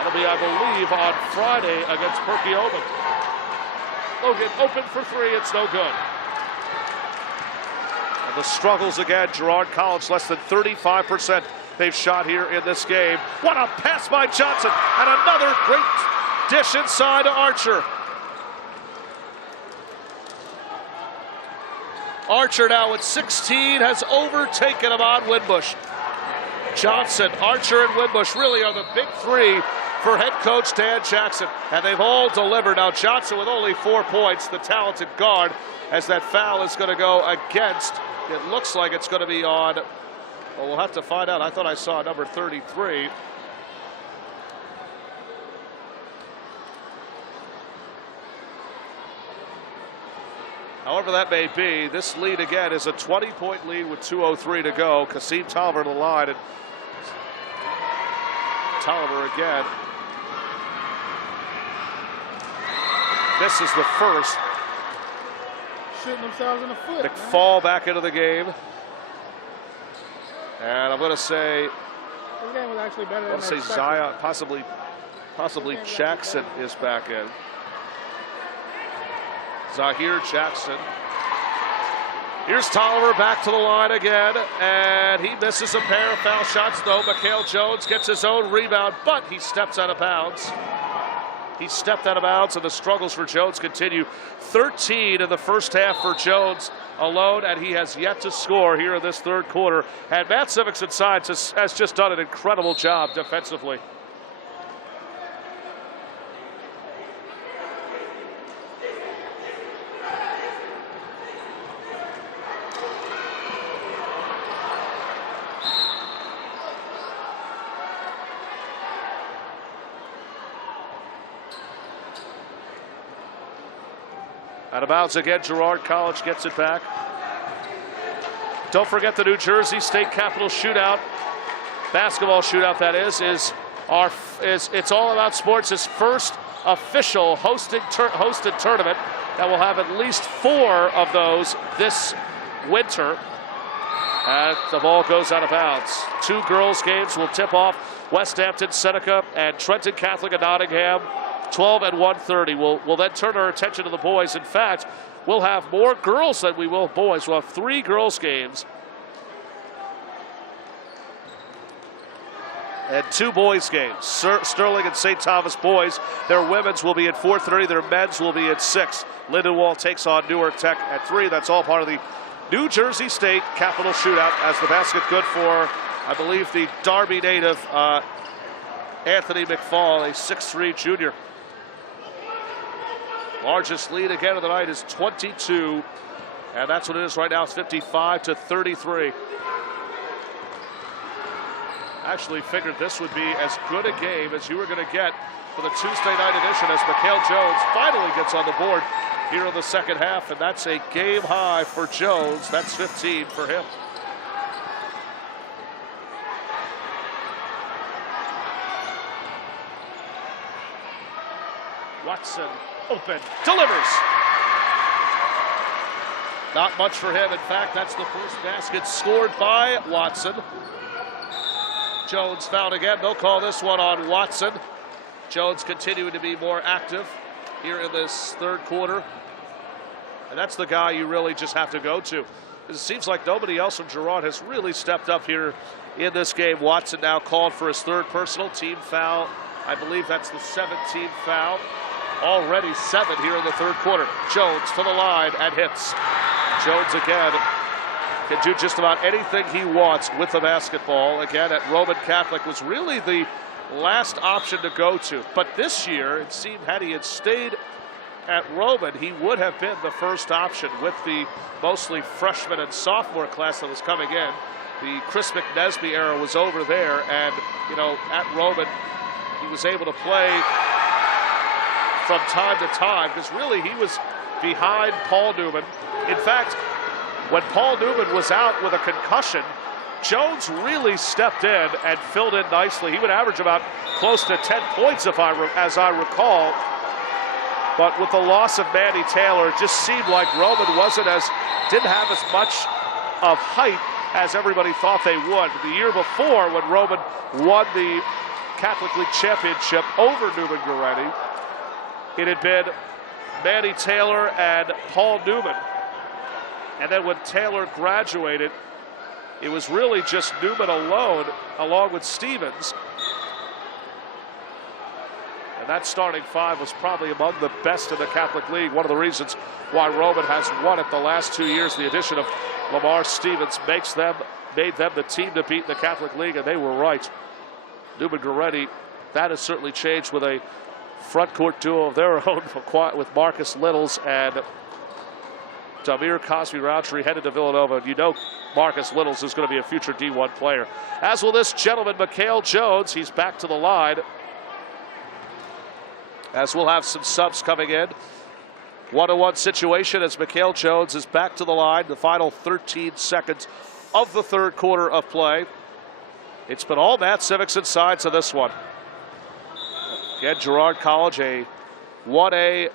That'll be, I believe, on Friday against Perkiomen. Logan open for 3. It's no good. And the struggles again. Girard College less than 35%. They've shot here in this game. What a pass by Johnson, and another great dish inside to Archer. Archer now with 16 has overtaken him on Winbush. Johnson, Archer, and Winbush really are the big three for head coach Dan Jackson, and they've all delivered. Now Johnson with only 4 points, the talented guard, as that foul is going to go against. It looks like it's going to be on, well, we'll have to find out. I thought I saw number 33. However that may be, this lead again is a 20-point lead with 2:03 to go. Kasim Tolliver to the line, and Tolliver again. This is the first. Shooting themselves in the foot. McFall back into the game. And I'm going to say, This game was actually better than expected. Zion, possibly Jackson is back in. Zahir Jackson. Here's Tolliver back to the line again, and he misses a pair of foul shots, though. Mikhail Jones gets his own rebound, but he steps out of bounds. He stepped out of bounds, and the struggles for Jones continue. 13 in the first half for Jones alone, and he has yet to score here in this third quarter. And Matt Civics inside has just done an incredible job defensively. Out of bounds again, Girard College gets it back. Don't forget the New Jersey State Capitol shootout, basketball shootout that is It's All About Sports' first official hosted tournament that will have at least 4 of those this winter. And the ball goes out of bounds. 2 girls games will tip off West Hampton, Seneca, and Trenton Catholic and Nottingham. 12 and 1:30. We'll then turn our attention to the boys. In fact, we'll have more girls than we will boys. We'll have 3 girls games and 2 boys games. Sterling and St. Thomas boys. Their women's will be at 4:30. Their men's will be at 6. Lindenwold takes on Newark Tech at 3. That's all part of the New Jersey State Capitol shootout, as the basket good for, I believe, the Darby native Anthony McFall, a 6'3" junior. Largest lead again of the night is 22, and that's what it is right now. It's 55-33. Actually figured this would be as good a game as you were going to get for the Tuesday night edition, as Mikhail Jones finally gets on the board here in the second half, and that's a game high for Jones. That's 15 for him. Watson open, delivers. Not much for him. In fact, that's the first basket scored by Watson. Jones fouled again. They'll call this one on Watson. Jones continuing to be more active here in this third quarter. And that's the guy you really just have to go to. It seems like nobody else from Girard has really stepped up here in this game. Watson now called for his 3rd personal team foul. I believe that's the 17th foul. Already 7 here in the third quarter. Jones to the line and hits. Jones again can do just about anything he wants with the basketball. Again, at Roman Catholic was really the last option to go to. But this year, it seemed had he had stayed at Roman, he would have been the first option with the mostly freshman and sophomore class that was coming in. The Chris McNesby era was over there, and, at Roman, he was able to play from time to time, because really he was behind Paul Newman. In fact, when Paul Newman was out with a concussion, Jones really stepped in and filled in nicely. He would average about close to 10 points, as I recall. But with the loss of Manny Taylor, it just seemed like Roman didn't have as much of height as everybody thought they would. The year before, when Roman won the Catholic League Championship over Newman Goretti, it had been Manny Taylor and Paul Newman. And then when Taylor graduated, it was really just Newman alone, along with Stevens. And that starting five was probably among the best in the Catholic League. One of the reasons why Roman has won it the last 2 years. The addition of Lamar Stevens made them the team to beat in the Catholic League, and they were right. Newman Goretti, that has certainly changed with a front court duo of their own with Marcus Littles and Damir Cosby-Roundtree headed to Villanova. You know Marcus Littles is going to be a future D1 player. As will this gentleman, Mikhail Jones. He's back to the line. As we'll have some subs coming in. 1-on-1 situation as Mikhail Jones is back to the line. The final 13 seconds of the third quarter of play. It's been all Matt Civics inside to this one. Again, Girard College, a 1A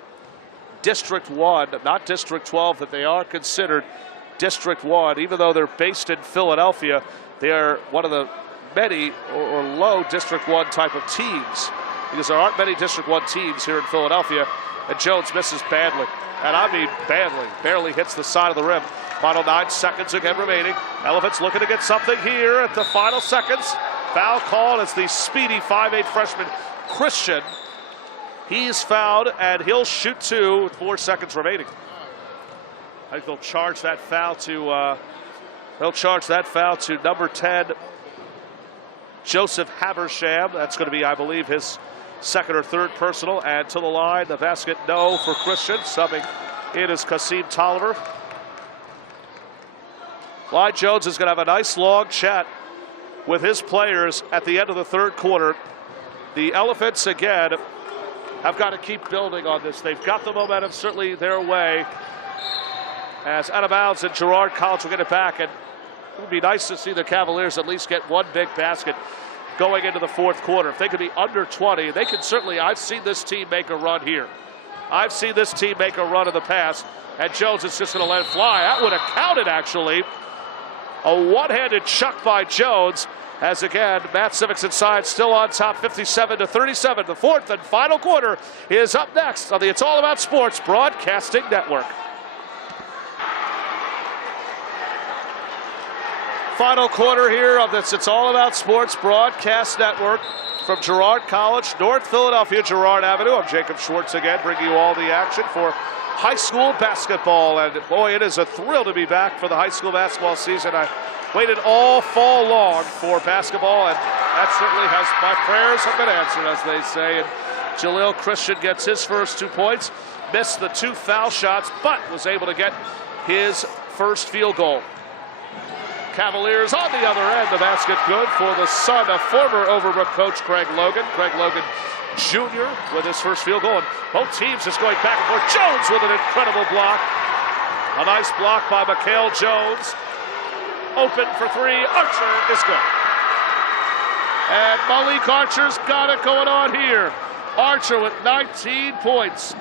District 1, not District 12, that they are considered District 1. Even though they're based in Philadelphia, they are one of the many or low District 1 type of teams, because there aren't many District 1 teams here in Philadelphia, and Jones misses badly. And I mean badly, barely hits the side of the rim. Final 9 seconds again remaining. Elephants looking to get something here at the final seconds. Foul called as the speedy 5'8" freshman Christian. He's fouled, and he'll shoot two with 4 seconds remaining. I think they'll charge that foul to number 10, Joseph Habersham. That's going to be, I believe, his second or third personal. And to the line, the basket, no for Christian. Subbing in is Kasim Tolliver. Clyde Jones is going to have a nice long chat with his players at the end of the third quarter. The Elephants, again, have got to keep building on this. They've got the momentum certainly their way. As out of bounds, and Girard College will get it back. And it would be nice to see the Cavaliers at least get one big basket going into the fourth quarter. If they could be under 20, they can certainly, I've seen this team make a run here. I've seen this team make a run in the past, and Jones is just going to let it fly. That would have counted, actually. A one-handed chuck by Jones. As again, Matt Civics inside, still on top, 57-37. The fourth and final quarter is up next on the It's All About Sports Broadcasting Network. Final quarter here of this It's All About Sports Broadcast Network from Girard College, North Philadelphia, Girard Avenue. I'm Jacob Schwartz again, bringing you all the action for high school basketball. And boy, it is a thrill to be back for the high school basketball season. I waited all fall long for basketball, and that certainly has, my prayers have been answered, as they say. And Jaleel Christian gets his first 2 points, missed the 2 foul shots, but was able to get his first field goal. Cavaliers on the other end, the basket good for the son of former Overbrook coach Craig Logan. Craig Logan Jr. with his first field goal, and both teams just going back and forth. Jones with an incredible block. A nice block by Mikhail Jones. Open for three, Archer is good. And Malik Archer's got it going on here. Archer with 19 points.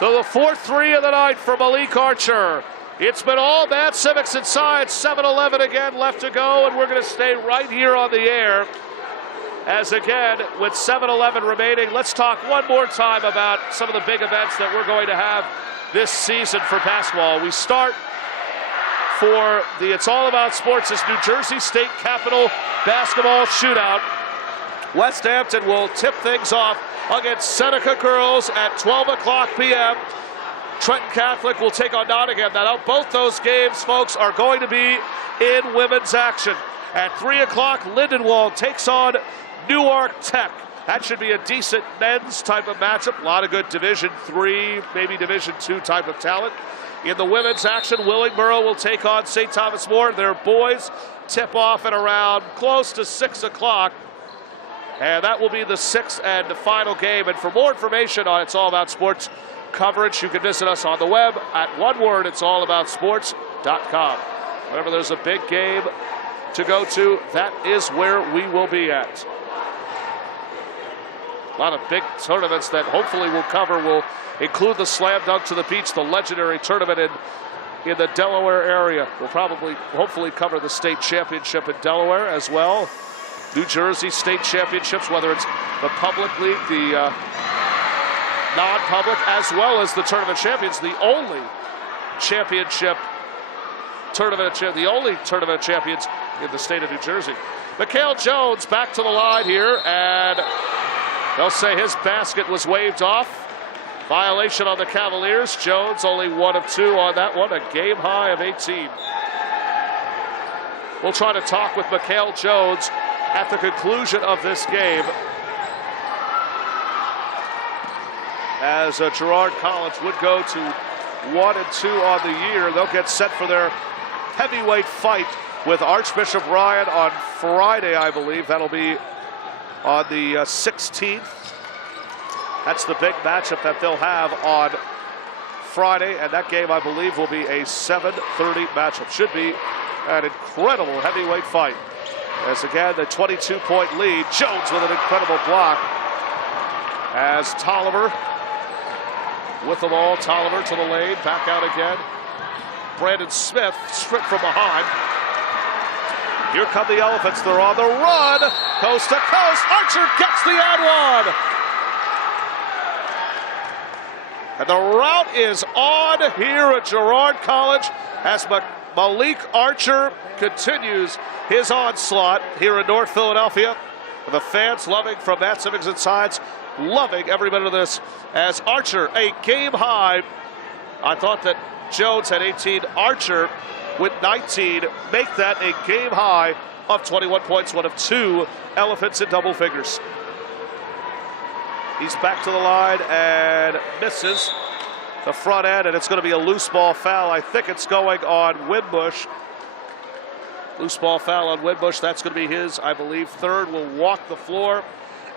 So the fourth three of the night for Malik Archer. It's been all Matt Civics inside. 7:11 again left to go, and we're going to stay right here on the air. As again, with 7:11 remaining, let's talk one more time about some of the big events that we're going to have this season for basketball. We start for the It's All About Sports' New Jersey State Capitol basketball shootout. West Hampton will tip things off against Seneca Girls at 12 o'clock p.m. Trenton Catholic will take on Nottingham. Now, both those games, folks, are going to be in women's action. At 3 o'clock, Lindenwold takes on Newark Tech. That should be a decent men's type of matchup. A lot of good Division III, maybe Division II type of talent. In the women's action, Willingboro will take on St. Thomas More. Their boys tip off at around close to 6 o'clock. And that will be the sixth and final game. And for more information on It's All About Sports coverage, you can visit us on the web at one word, it'sallaboutsports.com. Whenever there's a big game to go to, that is where we will be at. A lot of big tournaments that hopefully we'll cover will include the Slam Dunk to the Beach, the legendary tournament in in the Delaware area. We'll hopefully cover the state championship in Delaware as well. New Jersey state championships, whether it's the public league, the non-public, as well as the tournament champions, the only tournament champions in the state of New Jersey. Mikhail Jones back to the line here, and they'll say his basket was waved off. Violation on the Cavaliers. Jones only 1 of 2 on that one, a game high of 18. We'll try to talk with Mikhail Jones at the conclusion of this game, as Girard College would go to 1 and 2 on the year. They'll get set for their heavyweight fight with Archbishop Ryan on Friday, I believe. That'll be on the 16th. That's the big matchup that they'll have on Friday, and that game, I believe, will be a 7:30 matchup. Should be an incredible heavyweight fight. As again, the 22-point lead. Jones with an incredible block. As Tolliver with the ball. Tolliver to the lane, back out again. Brandon Smith stripped from behind. Here come the Elephants. They're on the run, coast to coast. Archer gets the and one. And the route is on here at Girard College as Malik Archer continues his onslaught here in North Philadelphia. And the fans loving from Matt Simmons and sides, loving every minute of this. As Archer, a game high. I thought that Jones had 18. Archer with 19, make that a game high of 21 points, 1 of 2 Elephants in double figures. He's back to the line and misses the front end, and it's going to be a loose ball foul. I think it's going on Winbush. Loose ball foul on Winbush. That's going to be his, I believe, third. Will walk the floor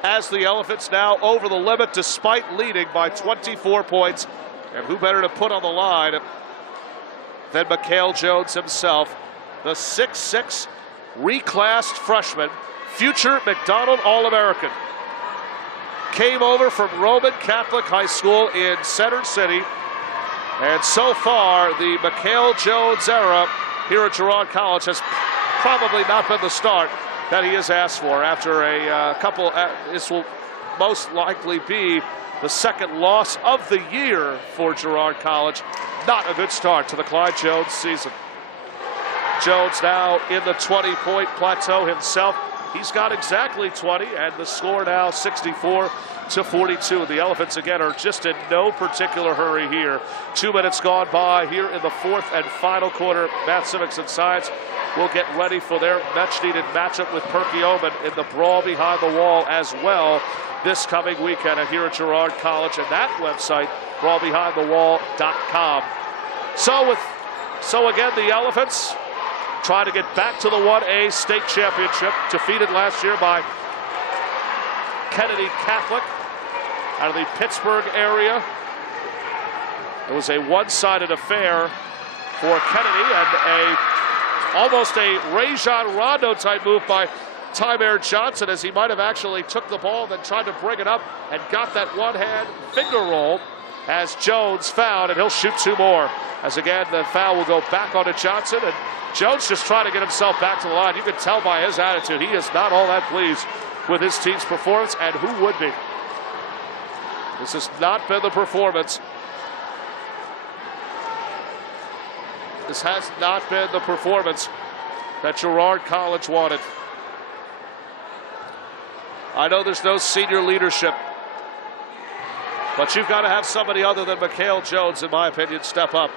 as the Elephants now over the limit despite leading by 24 points. And who better to put on the line than Mikhail Jones himself, the 6'6", reclassed freshman, future McDonald All-American. Came over from Roman Catholic High School in Center City. And so far, the Mikhail Jones era here at Girard College has probably not been the start that he has asked for. After a couple, this will most likely be the second loss of the year for Girard College. Not a good start to the Clyde Jones season. Jones now in the 20-point plateau himself. He's got exactly 20, and the score now 64-42. The Elephants again are just in no particular hurry here. 2 minutes gone by here in the fourth and final quarter. Matt Civics and Science will get ready for their much-needed matchup with Perkiomen in the brawl behind the wall as well this coming weekend here at Girard College, and that website, brawlbehindthewall.com. So again, the Elephants trying to get back to the 1A state championship, defeated last year by Kennedy Catholic out of the Pittsburgh area. It was a one-sided affair for Kennedy, and almost a Rajon Rondo type move by Tymer Johnson, as he might have actually took the ball, then tried to bring it up and got that one-hand finger roll as Jones fouled, and he'll shoot 2 more. As again, the foul will go back onto Johnson, and Jones just trying to get himself back to the line. You can tell by his attitude, he is not all that pleased with his team's performance, and who would be? This has not been the performance. This has not been the performance that Girard College wanted. I know there's no senior leadership, but you've got to have somebody other than Mikhail Jones, in my opinion, step up.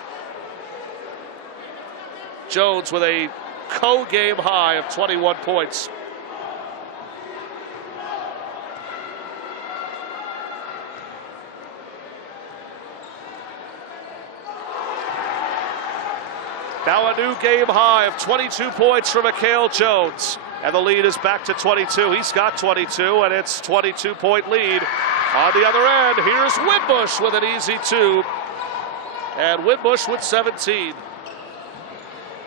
Jones with a co-game high of 21 points. Now a new game high of 22 points for Mikhail Jones. And the lead is back to 22. He's got 22, and it's 22-point lead. On the other end, here's Winbush with an easy 2. And Winbush with 17.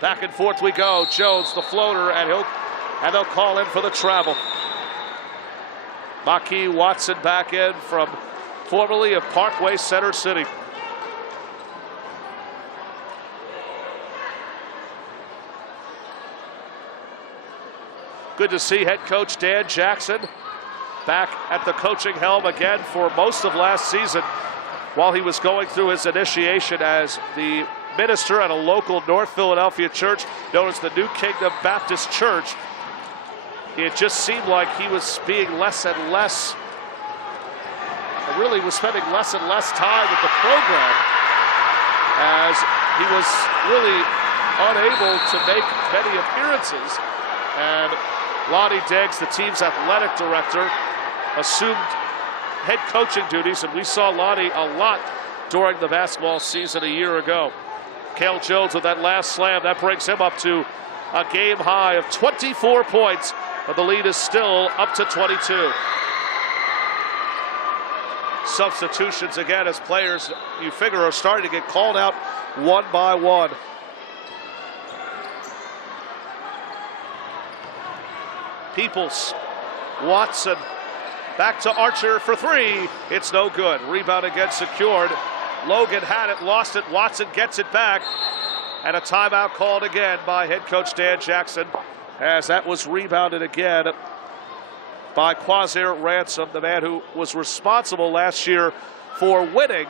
Back and forth we go. Jones, the floater, and they'll call in for the travel. Maquis Watson back in from formerly of Parkway Center City. Good to see head coach Dan Jackson back at the coaching helm again for most of last season while he was going through his initiation as the minister at a local North Philadelphia church known as the New Kingdom Baptist Church. It just seemed like he was being less and less, really was spending less and less time with the program as he was really unable to make many appearances. And Lonnie Diggs, the team's athletic director, assumed head coaching duties, and we saw Lonnie a lot during the basketball season a year ago. Cale Jones with that last slam, that brings him up to a game high of 24 points, but the lead is still up to 22. Substitutions again as players, you figure, are starting to get called out one by one. Peoples, Watson, back to Archer for three. It's no good. Rebound again secured. Logan had it, lost it. Watson gets it back. And a timeout called again by head coach Dan Jackson as that was rebounded again by Quasir Ransom, the man who was responsible last year for winning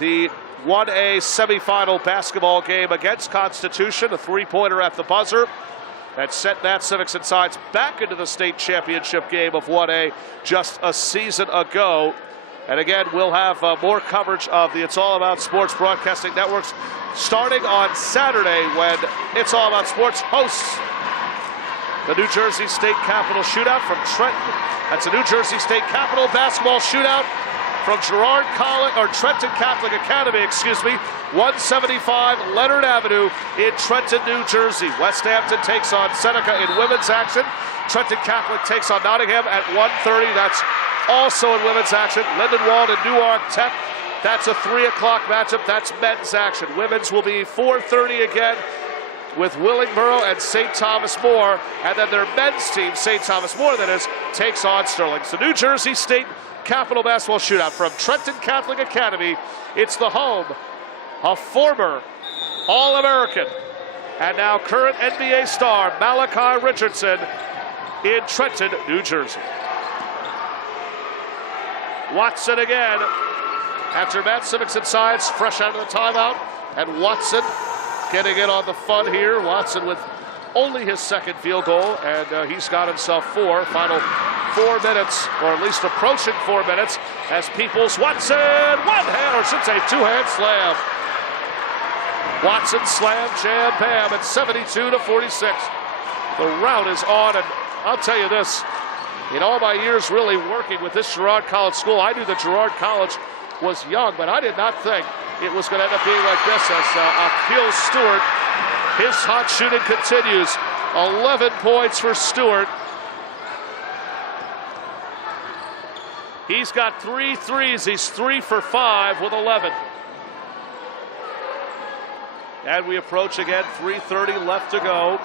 the 1A semifinal basketball game against Constitution, a three-pointer at the buzzer that sent Matt Civics and Sides back into the state championship game of 1A just a season ago. And again, we'll have more coverage of the It's All About Sports Broadcasting Networks starting on Saturday when It's All About Sports hosts the New Jersey State Capitol Shootout from Trenton. That's a New Jersey State Capitol basketball shootout from Trenton Catholic Academy, 175 Leonard Avenue in Trenton, New Jersey. West Hampton takes on Seneca in women's action. Trenton Catholic takes on Nottingham at 1:30. That's also in women's action. Lindenwold and Newark Tech. That's a 3 o'clock matchup. That's men's action. Women's will be 4:30 again with Willingboro and St. Thomas More. And then their men's team, St. Thomas More, that is, takes on Sterling. So New Jersey State Capitol basketball shootout from Trenton Catholic Academy. It's the home of former All-American and now current NBA star Malachi Richardson in Trenton, New Jersey. Watson again after Matt Civics and Science fresh out of the timeout, and Watson getting in on the fun here. Watson with only his second field goal, and he's got himself final 4 minutes, or at least approaching 4 minutes, as Peoples, Watson, two-hand slam. Watson slam, jam, bam, at 72-46. The round is on, and I'll tell you this, in all my years really working with this Girard College school, I knew that Girard College was young, but I did not think it was going to end up being like this as Akil Stewart, his hot shooting continues. 11 points for Stewart. He's got 3 threes. He's 3 for 5 with 11. And we approach again, 3:30 left to go,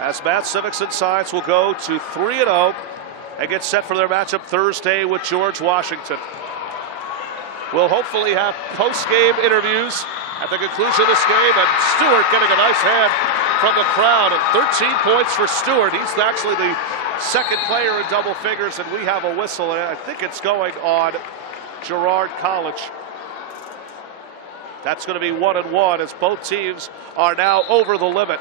as Matt Civics and Science will go to 3-0 and get set for their matchup Thursday with George Washington. We'll hopefully have post-game interviews at the conclusion of this game, and Stewart getting a nice hand from the crowd. And 13 points for Stewart. He's actually the second player in double figures, and we have a whistle, and I think it's going on Girard College. That's going to be 1-1 as both teams are now over the limit.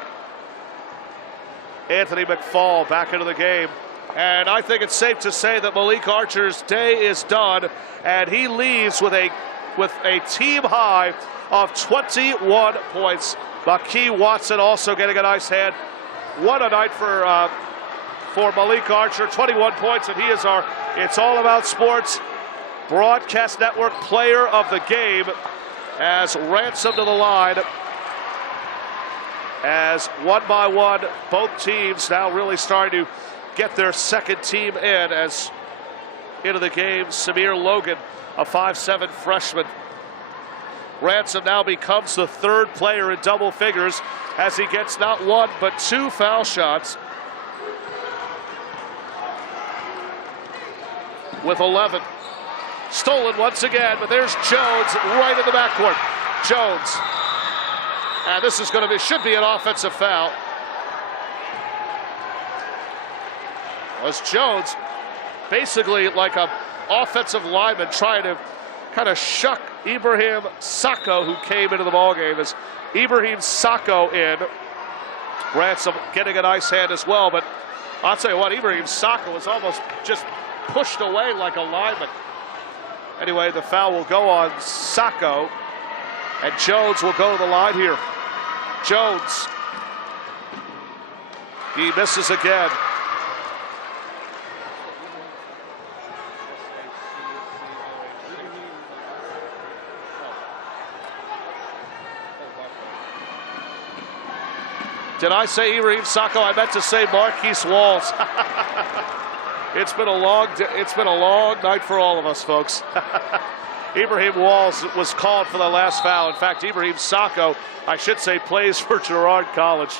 Anthony McFall back into the game. And I think it's safe to say that Malik Archer's day is done, and he leaves with a team high of 21 points. Makhi Watson also getting a nice hand. What a night for Malik Archer, 21 points, and he is our It's All About Sports Broadcast Network player of the game as Ransom to the line. As one by one, both teams now really starting to get their second team in as into the game. Samir Logan, a 5'7" freshman. Ransom now becomes the third player in double figures as he gets not 1 but 2 foul shots with 11. Stolen once again, but there's Jones right in the backcourt. Jones. And this is going to should be an offensive foul. was Jones, basically like an offensive lineman trying to kind of shuck Ibrahim Sacco, who came into the ballgame, as Ibrahim Sacco in. Ransom getting a nice hand as well, but I'll tell you what, Ibrahim Sacco was almost just pushed away like a lineman. Anyway, the foul will go on Sacco, and Jones will go to the line here. Jones, he misses again. Did I say Ibrahim Sacco? I meant to say Marquise Walls. It's been a long night for all of us, folks. Ibrahim Walls was called for the last foul. In fact, Ibrahim Sacco, I should say, plays for Girard College.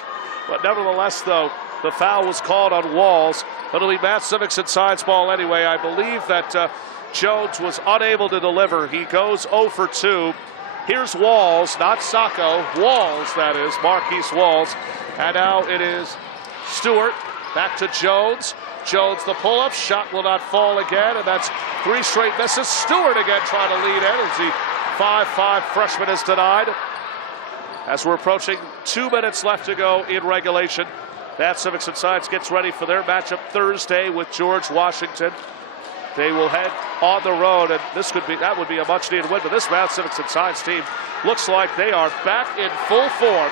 But nevertheless, though, the foul was called on Walls. But it'll be Matt Simics and science ball anyway. I believe that Jones was unable to deliver. He goes 0 for 2. Here's Walls, not Sacco. Walls, that is, Marquise Walls. And now it is Stewart. Back to Jones. Jones, the pull-up. Shot will not fall again, and that's 3 straight misses. Stewart again trying to lead in as the 5'5" freshman is denied. As we're approaching 2 minutes left to go in regulation, Matt Civics and Science gets ready for their matchup Thursday with George Washington. They will head on the road, and that would be a much-needed win. But this Matt Civics and Science team looks like they are back in full form.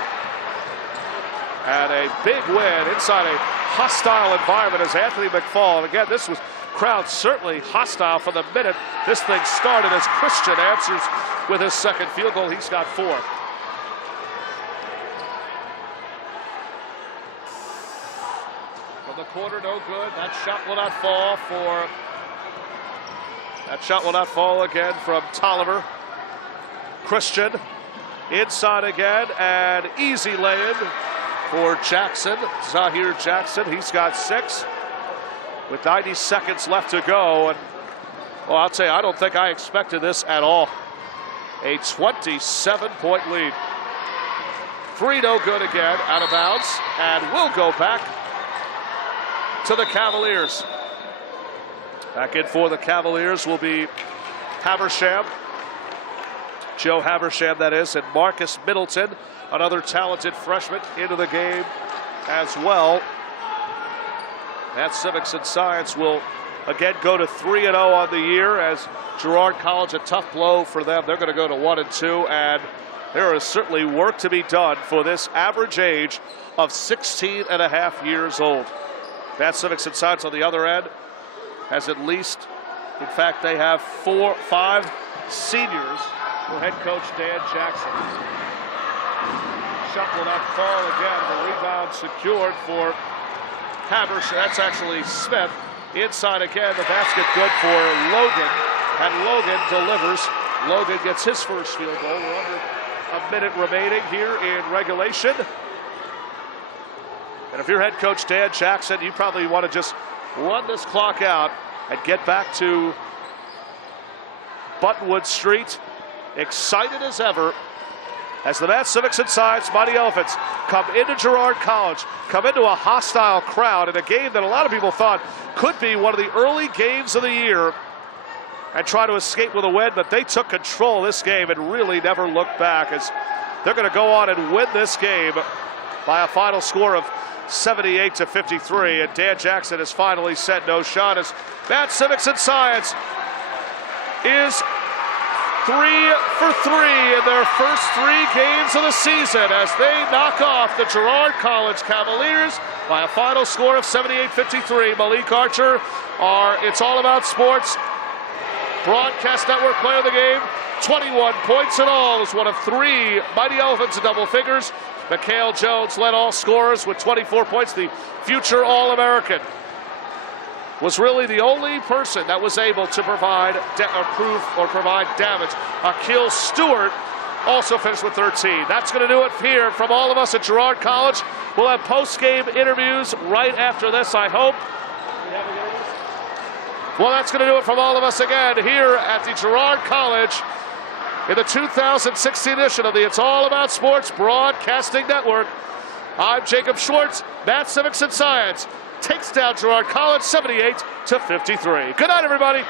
And a big win inside a hostile environment as Anthony McFall. And again, this was crowd certainly hostile from the minute this thing started, as Christian answers with his second field goal. He's got 4. From the corner, no good. That shot will not fall for... That shot will not fall again from Tolliver. Christian inside again, and easy lay-in for Jackson, Zahir Jackson. He's got 6 with 90 seconds left to go. And well, I'll tell you, I don't think I expected this at all. A 27-point lead. 3 no good again, out of bounds, and will go back to the Cavaliers. Back in for the Cavaliers will be Haversham. Joe Haversham, that is, and Marcus Middleton, another talented freshman, into the game as well. Matt Civics and Science will again go to 3-0 on the year, as Girard College, a tough blow for them. They're going to go to 1-2, and there is certainly work to be done for this average age of 16.5 years old. Matt Civics and Science on the other end has at least, in fact, they have 5 seniors for head coach Dan Jackson. Shot will not fall again. The rebound secured for Haversham. That's actually Smith. Inside again, the basket good for Logan, and Logan delivers. Logan gets his first field goal. We're under a minute remaining here in regulation. And if you're head coach Dan Jackson, you probably want to just run this clock out and get back to Buttonwood Street, excited as ever, as the Matt Civics and Science Mighty Elephants come into Girard College, come into a hostile crowd in a game that a lot of people thought could be one of the early games of the year, and try to escape with a win, but they took control of this game and really never looked back, as they're going to go on and win this game by a final score of 78-53, and Dan Jackson has finally said no shot, as Matt Civics and Science is 3 for 3 in their first 3 games of the season, as they knock off the Girard College Cavaliers by a final score of 78-53. Malik Archer, our It's All About Sports Broadcast Network player of the game, 21 points in all, is one of 3 Mighty Elephants in double figures. Mikhail Jones led all scorers with 24 points. The future All-American was really the only person that was able to provide provide damage. Akil Stewart also finished with 13. That's going to do it here from all of us at Girard College. We'll have post-game interviews right after this, I hope. Well, that's going to do it from all of us again here at the Girard College in the 2016 edition of the It's All About Sports Broadcasting Network. I'm Jacob Schwartz, Matt Civics and Science. takes down Girard College 78-53. Good night, everybody.